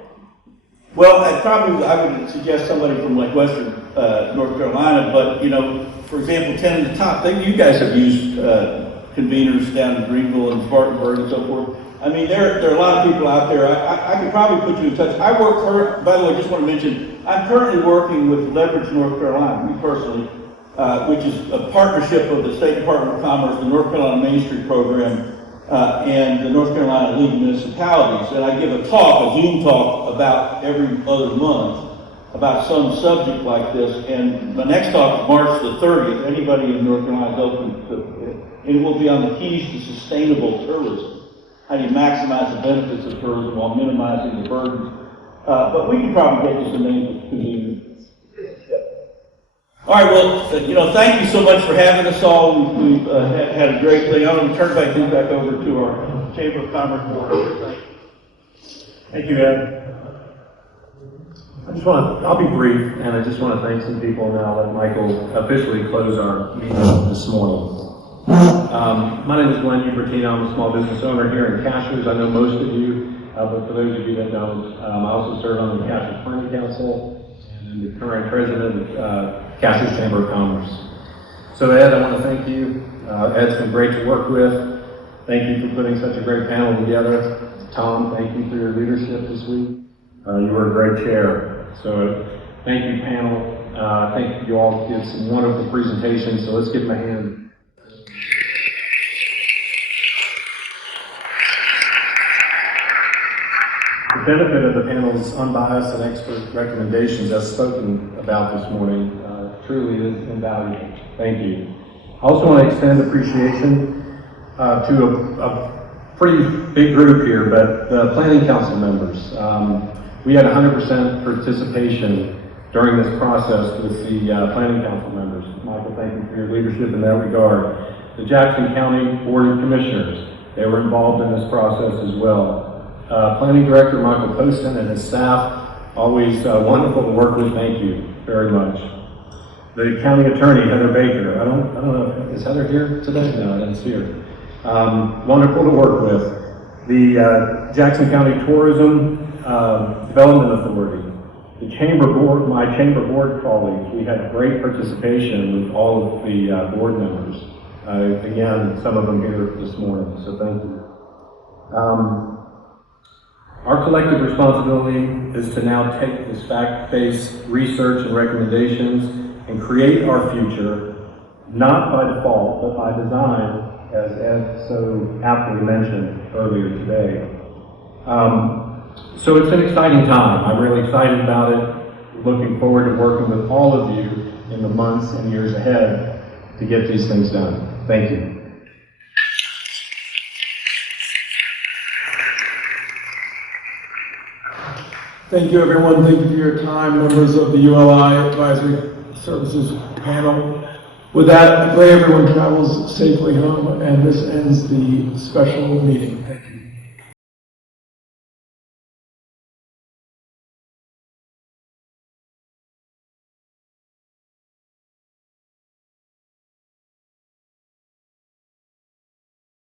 Well, I would suggest somebody from like Western North Carolina, but for example, 10 at the top, you guys have used conveners down in Greenville and Spartanburg and so forth. I mean, there are a lot of people out there. I could probably put you in touch. By the way, I just want to mention, I'm currently working with Leverage North Carolina, me personally, which is a partnership of the State Department of Commerce, the North Carolina Main Street Program, and the North Carolina League of Municipalities, and I give a Zoom talk about every other month about some subject like this, and the next talk is March the 30th. Anybody in North Carolina is open to it, and it will be on the keys to sustainable tourism. How do you maximize the benefits of tourism while minimizing the burdens? But we can probably get you some names of conveners. All right, well, thank you so much for having us all. We've had a great thing. I'm going to turn back over to our Chamber of Commerce board. Thank you, Ed. I'll be brief, and I just want to thank some people, and then I'll let Michael officially close our meeting this morning. My name is Glenn Ubertino. I'm a small business owner here in Cashiers. I know most of you, but for those of you that don't, I also serve on the Cashiers Planning Council, and I'm the current president of Cashiers Chamber of Commerce. So Ed, I want to thank you. Ed's been great to work with. Thank you for putting such a great panel together. Tom, thank you for your leadership this week. You were a great chair. So thank you, panel. I think you all did some wonderful presentations, so let's give them a hand. The benefit of the panel's unbiased and expert recommendations, as spoken about this morning, truly is invaluable. Thank you. I also want to extend appreciation to a pretty big group here, but the Planning Council members. We had 100% participation during this process with the Planning Council members. Michael, thank you for your leadership in that regard. The Jackson County Board of Commissioners, they were involved in this process as well. Planning Director Michael Poston and his staff, always wonderful to work with. Thank you very much. The County Attorney, Heather Baker. I don't know, is Heather here today? No, I didn't see her. Wonderful to work with. The Jackson County Tourism Development Authority. The Chamber Board, my Chamber Board colleagues, we had great participation with all of the board members. Again, some of them here this morning, so thank you. Our collective responsibility is to now take this fact-based research and recommendations and create our future, not by default, but by design, as Ed so aptly mentioned earlier today. So it's an exciting time. I'm really excited about it. Looking forward to working with all of you in the months and years ahead to get these things done. Thank you. Thank you, everyone. Thank you for your time, members of the ULI Advisory Services panel. With that, I pray everyone travels safely home, and this ends the special meeting. Thank you.